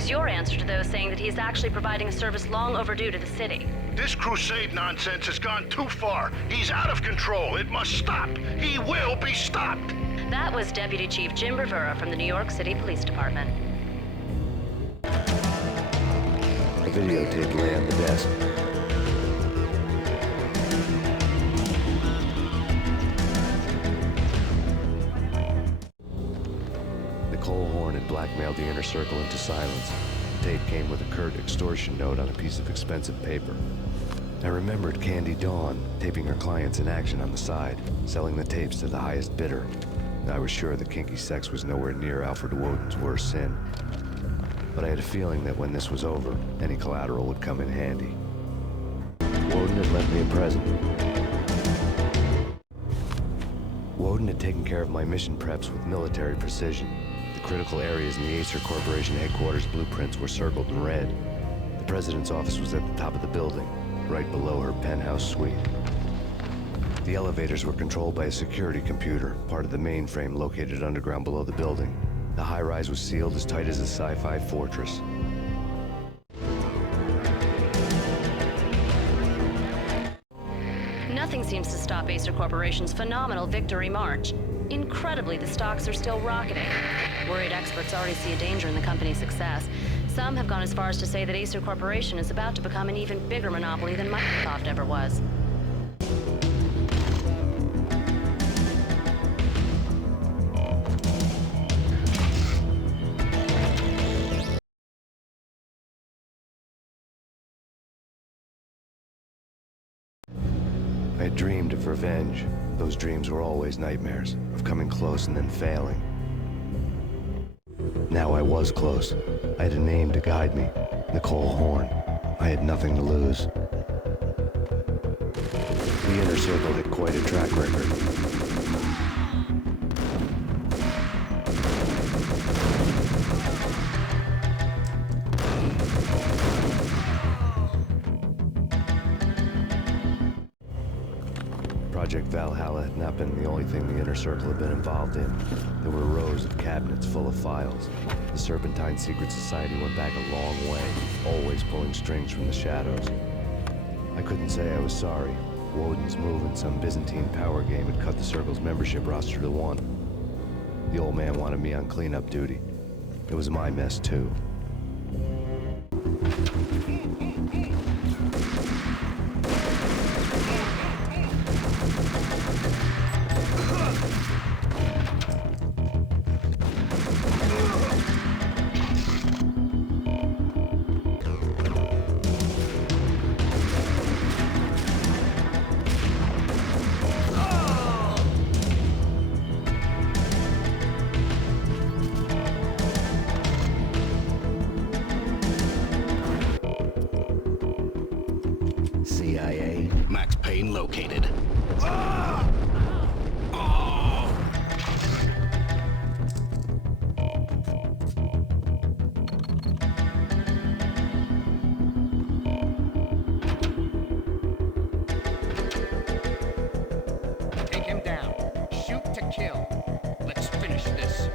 is your answer to those saying that he is actually providing a service long overdue to the city? This crusade nonsense has gone too far. He's out of control. It must stop. He will be stopped. That was Deputy Chief Jim Rivera from the New York City Police Department. A videotape lay on the desk. Nicole Horn had blackmailed the Inner Circle into silence. The tape came with a curt extortion note on a piece of expensive paper. I remembered Candy Dawn taping her clients in action on the side, selling the tapes to the highest bidder. I was sure that kinky sex was nowhere near Alfred Woden's worst sin. But I had a feeling that when this was over, any collateral would come in handy. Woden had left me a present. Woden had taken care of my mission preps with military precision. The critical areas in the Acer Corporation headquarters blueprints were circled in red. The president's office was at the top of the building, right below her penthouse suite. The elevators were controlled by a security computer, part of the mainframe located underground below the building. The high-rise was sealed as tight as a sci-fi fortress. Nothing seems to stop Acer Corporation's phenomenal victory march. Incredibly, the stocks are still rocketing. Worried experts already see a danger in the company's success. Some have gone as far as to say that Acer Corporation is about to become an even bigger monopoly than Microsoft ever was. I had dreamed of revenge. Those dreams were always nightmares, of coming close and then failing. Now I was close. I had a name to guide me, Nicole Horn. I had nothing to lose. The Inner Circle had quite a track record. Project Valhalla had not been the only thing the Inner Circle had been involved in. There were rows of cabinets full of files. The Serpentine Secret Society went back a long way, always pulling strings from the shadows. I couldn't say I was sorry. Woden's move in some Byzantine power game had cut the Circle's membership roster to one. The old man wanted me on cleanup duty. It was my mess, too. CIA. Max Payne located. Take him down. Shoot to kill. Let's finish this.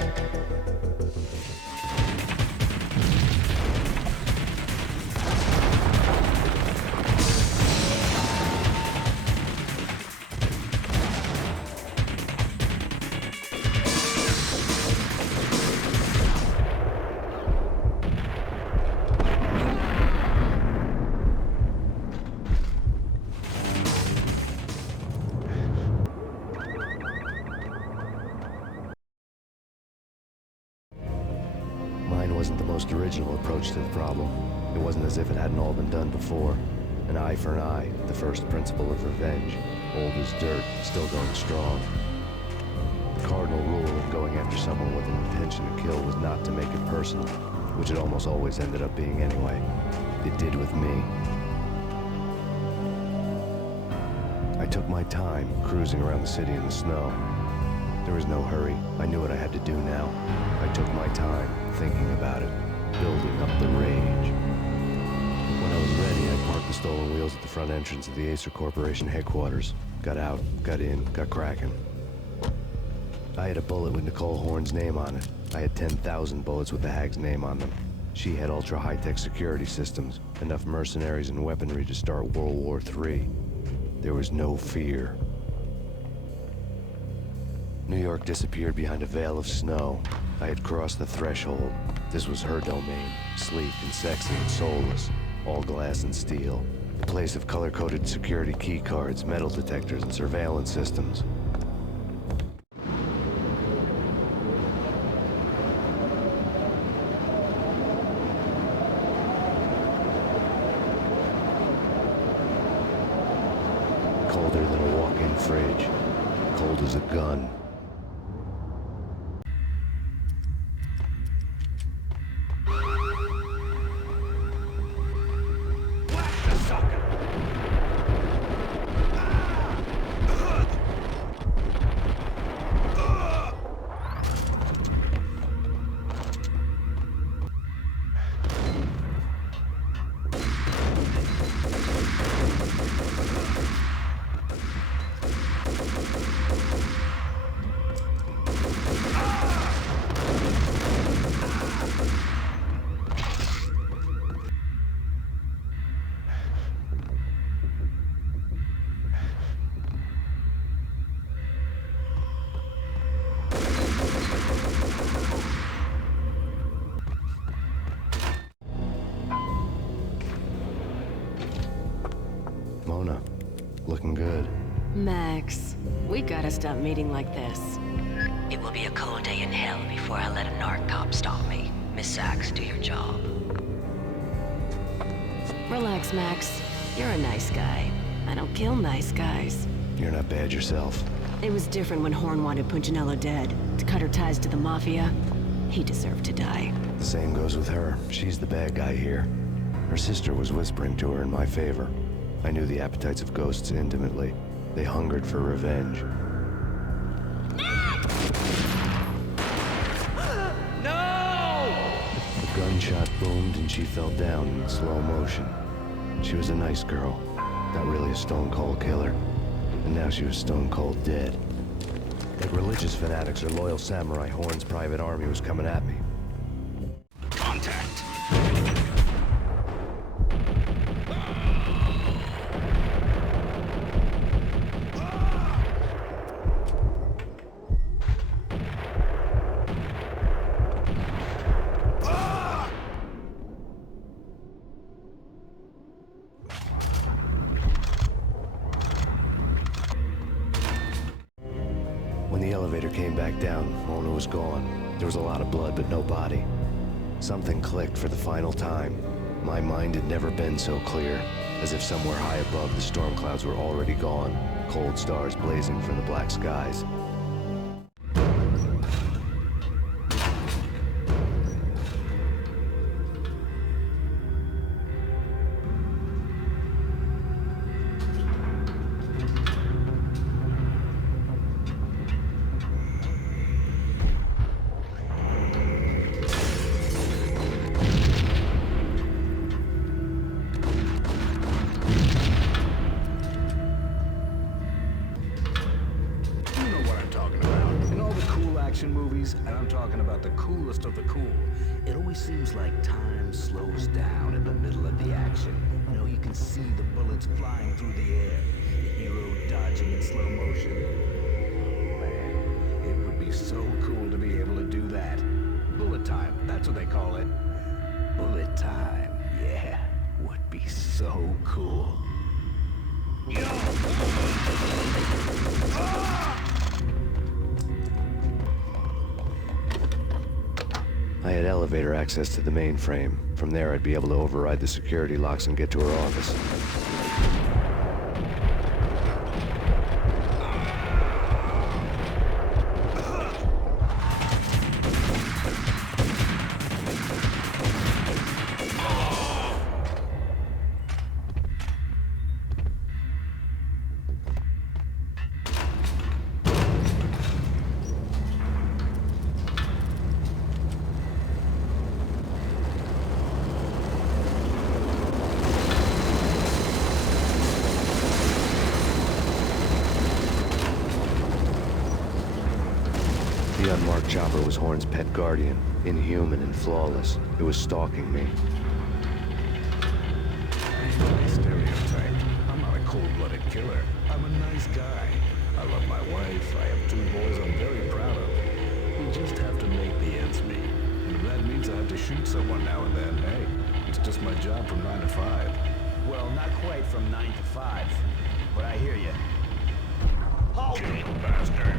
Mine wasn't the most original approach to the problem. It wasn't as if it hadn't all been done before. An eye for an eye, the first principle of revenge. Old as dirt, still going strong. The cardinal rule in going after someone with an intention to kill was not to make it personal, which it almost always ended up being anyway. It did with me. I took my time, cruising around the city in the snow. There was no hurry. I knew what I had to do now. I took my time, thinking about it, building up the rage. When I was ready, I parked the stolen wheels at the front entrance of the Acer Corporation headquarters. Got out, got in, got cracking. I had a bullet with Nicole Horn's name on it. I had 10,000 bullets with the hag's name on them. She had ultra-high-tech security systems, enough mercenaries and weaponry to start World War III. There was no fear. New York disappeared behind a veil of snow. I had crossed the threshold. This was her domain, sleek and sexy and soulless, all glass and steel. A place of color-coded security keycards, metal detectors, and surveillance systems. Colder than a walk-in fridge. Cold as a gun. Mona, looking good. Max, we gotta stop meeting like this. It will be a cold day in hell before I let a narc cop stop me. Miss Sachs, do your job. Relax, Max. You're a nice guy. I don't kill nice guys. You're not bad yourself. It was different when Horn wanted Punchinello dead. To cut her ties to the Mafia, he deserved to die. The same goes with her. She's the bad guy here. Her sister was whispering to her in my favor. I knew the appetites of ghosts intimately. They hungered for revenge. The gunshot boomed and she fell down in slow motion. She was a nice girl, not really a stone-cold killer. And now she was stone-cold dead. Like religious fanatics or loyal samurai, Horn's private army was coming at me. Contact. When the elevator came back down, Mona was gone. There was a lot of blood, but no body. Something clicked for the final time. My mind had never been so clear, as if somewhere high above the storm clouds were already gone, cold stars blazing from the black skies. Movies, and I'm talking about the coolest of the cool. It always seems like time slows down in the middle of the action. You know, you can see the bullets flying through the air, the hero dodging in slow motion. Oh, man, it would be so cool to be able to do that. Bullet time, that's what they call it. Bullet time, yeah, would be so cool. Yo! Ah! I had elevator access to the mainframe. From there, I'd be able to override the security locks and get to her office. unmarked chopper was Horn's pet guardian, inhuman and flawless. It was stalking me. Stereotyped. I'm not a cold-blooded killer. I'm a nice guy. I love my wife. I have 2 boys I'm very proud of. We just have to make the ends meet. And if that means I have to shoot someone now and then, hey, it's just my job from 9 to 5. Well, not quite from 9 to 5, but I hear you. Hold it, bastard!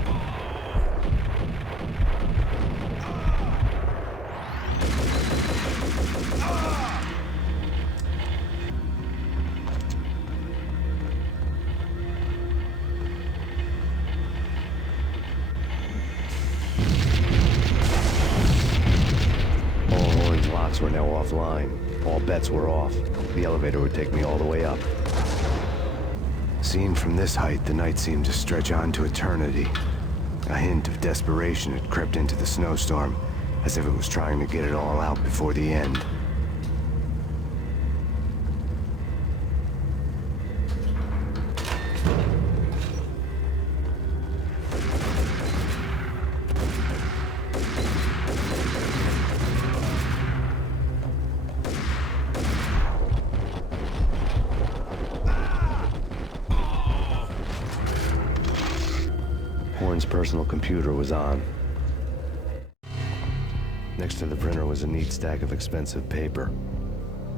All Horn's locks were now offline. All bets were off. The elevator would take me all the way up. Seen from this height, the night seemed to stretch on to eternity. A hint of desperation had crept into the snowstorm, as if it was trying to get it all out before the end. Horn's personal computer was on. Next to the printer was a neat stack of expensive paper.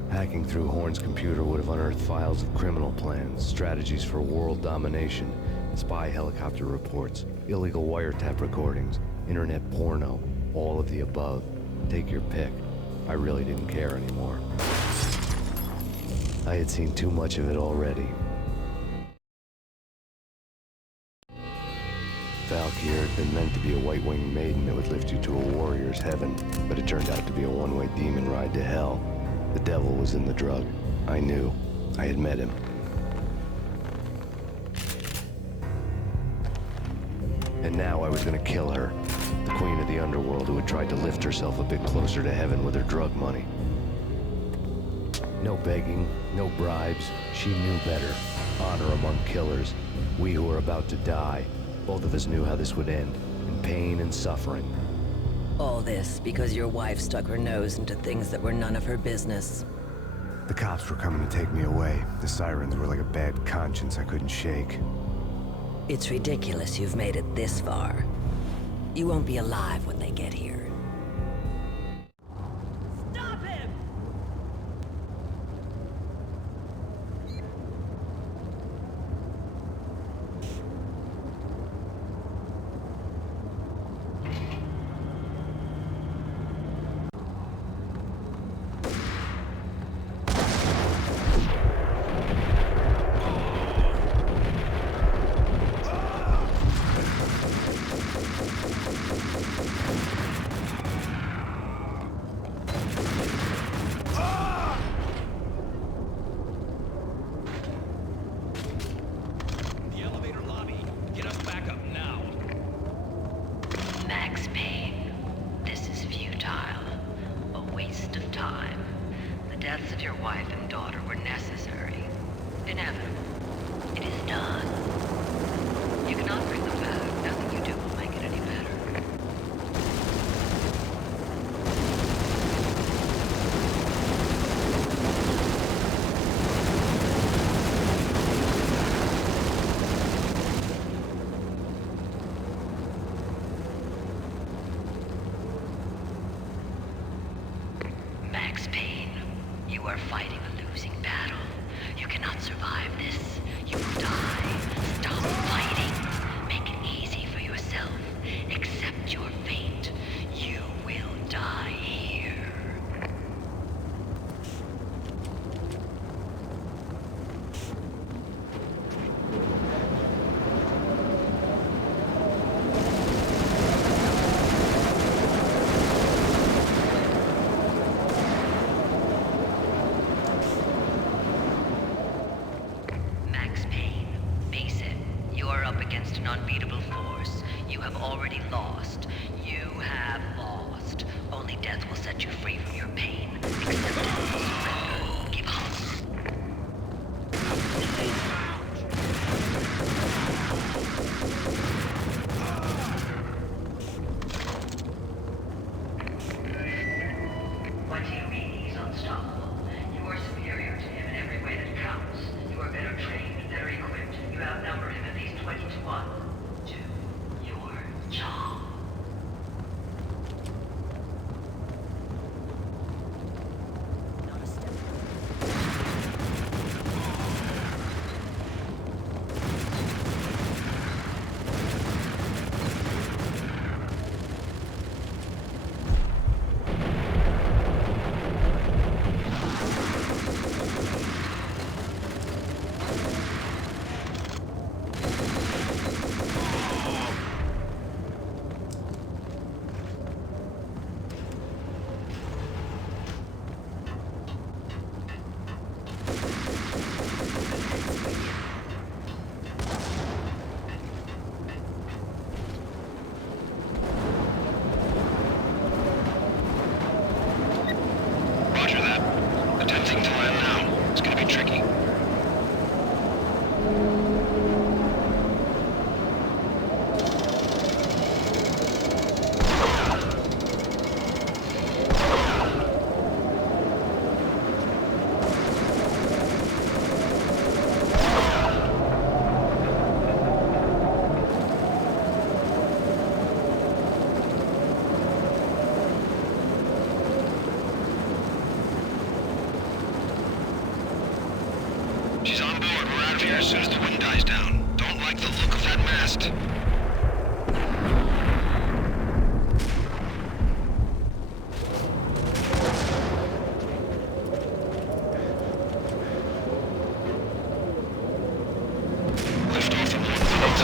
Hacking through Horn's computer would have unearthed files of criminal plans, strategies for world domination, spy helicopter reports, illegal wiretap recordings, internet porno, all of the above. Take your pick. I really didn't care anymore. I had seen too much of it already. Valkyr had been meant to be a white-winged maiden that would lift you to a warrior's heaven, but it turned out to be a one-way demon ride to hell. The devil was in the drug. I knew. I had met him. And now I was gonna kill her. The queen of the underworld who had tried to lift herself a bit closer to heaven with her drug money. No begging, no bribes. She knew better. Honor among killers. We who were about to die. Both of us knew how this would end, in pain and suffering. All this because your wife stuck her nose into things that were none of her business. The cops were coming to take me away. The sirens were like a bad conscience I couldn't shake. It's ridiculous you've made it this far. You won't be alive when they get here. Stop him! The elevator lobby. Get us back up now. Max Payne, this is futile. A waste of time. The deaths of your wife and daughter were necessary. Inevitable. It is done. You cannot bring them back. Nothing you do will make it any better. Max Payne, you are fighting a losing battle. You cannot survive this. You will die. Stop fighting. Make it easy for yourself. Accept your fate. You will die here. Max Payne, face it. You are up against an unbeatable force. You have already lost. You have lost. Only death will set you free from your pain. Accept it. Surrender. Give up. Good thing to land now. It's gonna be tricky. She's on board. We're out of here as soon as the wind dies down. Don't like the look of that mast. Lift off in 1 minute.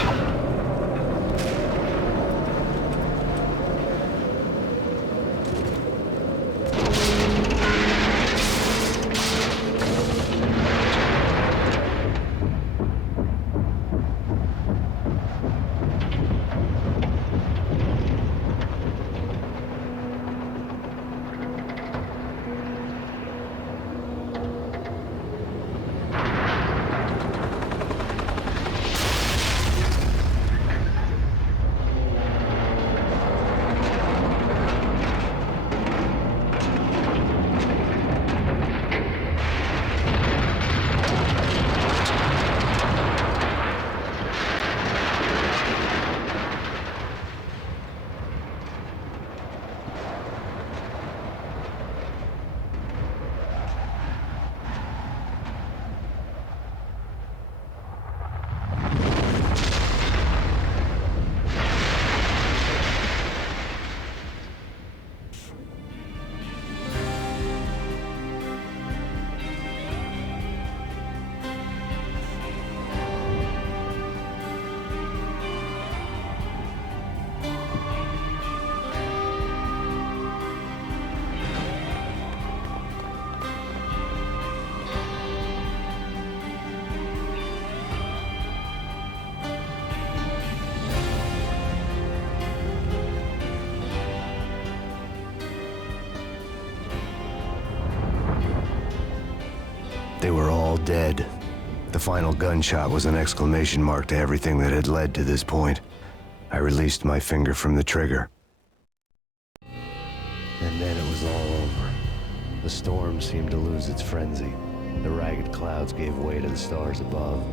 They were all dead. The final gunshot was an exclamation mark to everything that had led to this point. I released my finger from the trigger. And then it was all over. The storm seemed to lose its frenzy. The ragged clouds gave way to the stars above.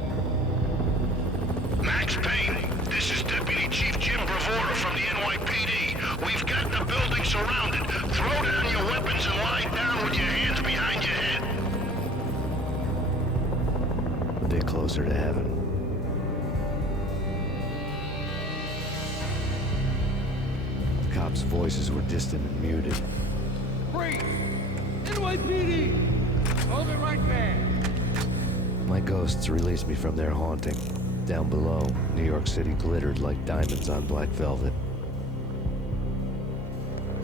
Max Payne, this is Deputy Chief Jim Bravura from the NYPD. We've got the building surrounded. Throw down your weapons and lie down with your hands behind your head. A bit closer to heaven. The cops' voices were distant and muted. Freeze! NYPD! Hold it right there! My ghosts released me from their haunting. Down below, New York City glittered like diamonds on black velvet.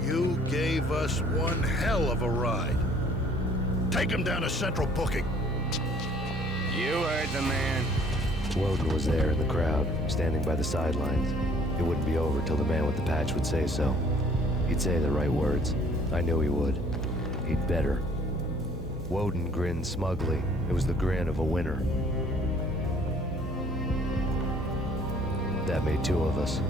You gave us one hell of a ride. Take him down to Central Booking. You heard the man. Woden was there in the crowd, standing by the sidelines. It wouldn't be over till the man with the patch would say so. He'd say the right words. I knew he would. He'd better. Woden grinned smugly. It was the grin of a winner. That made two of us.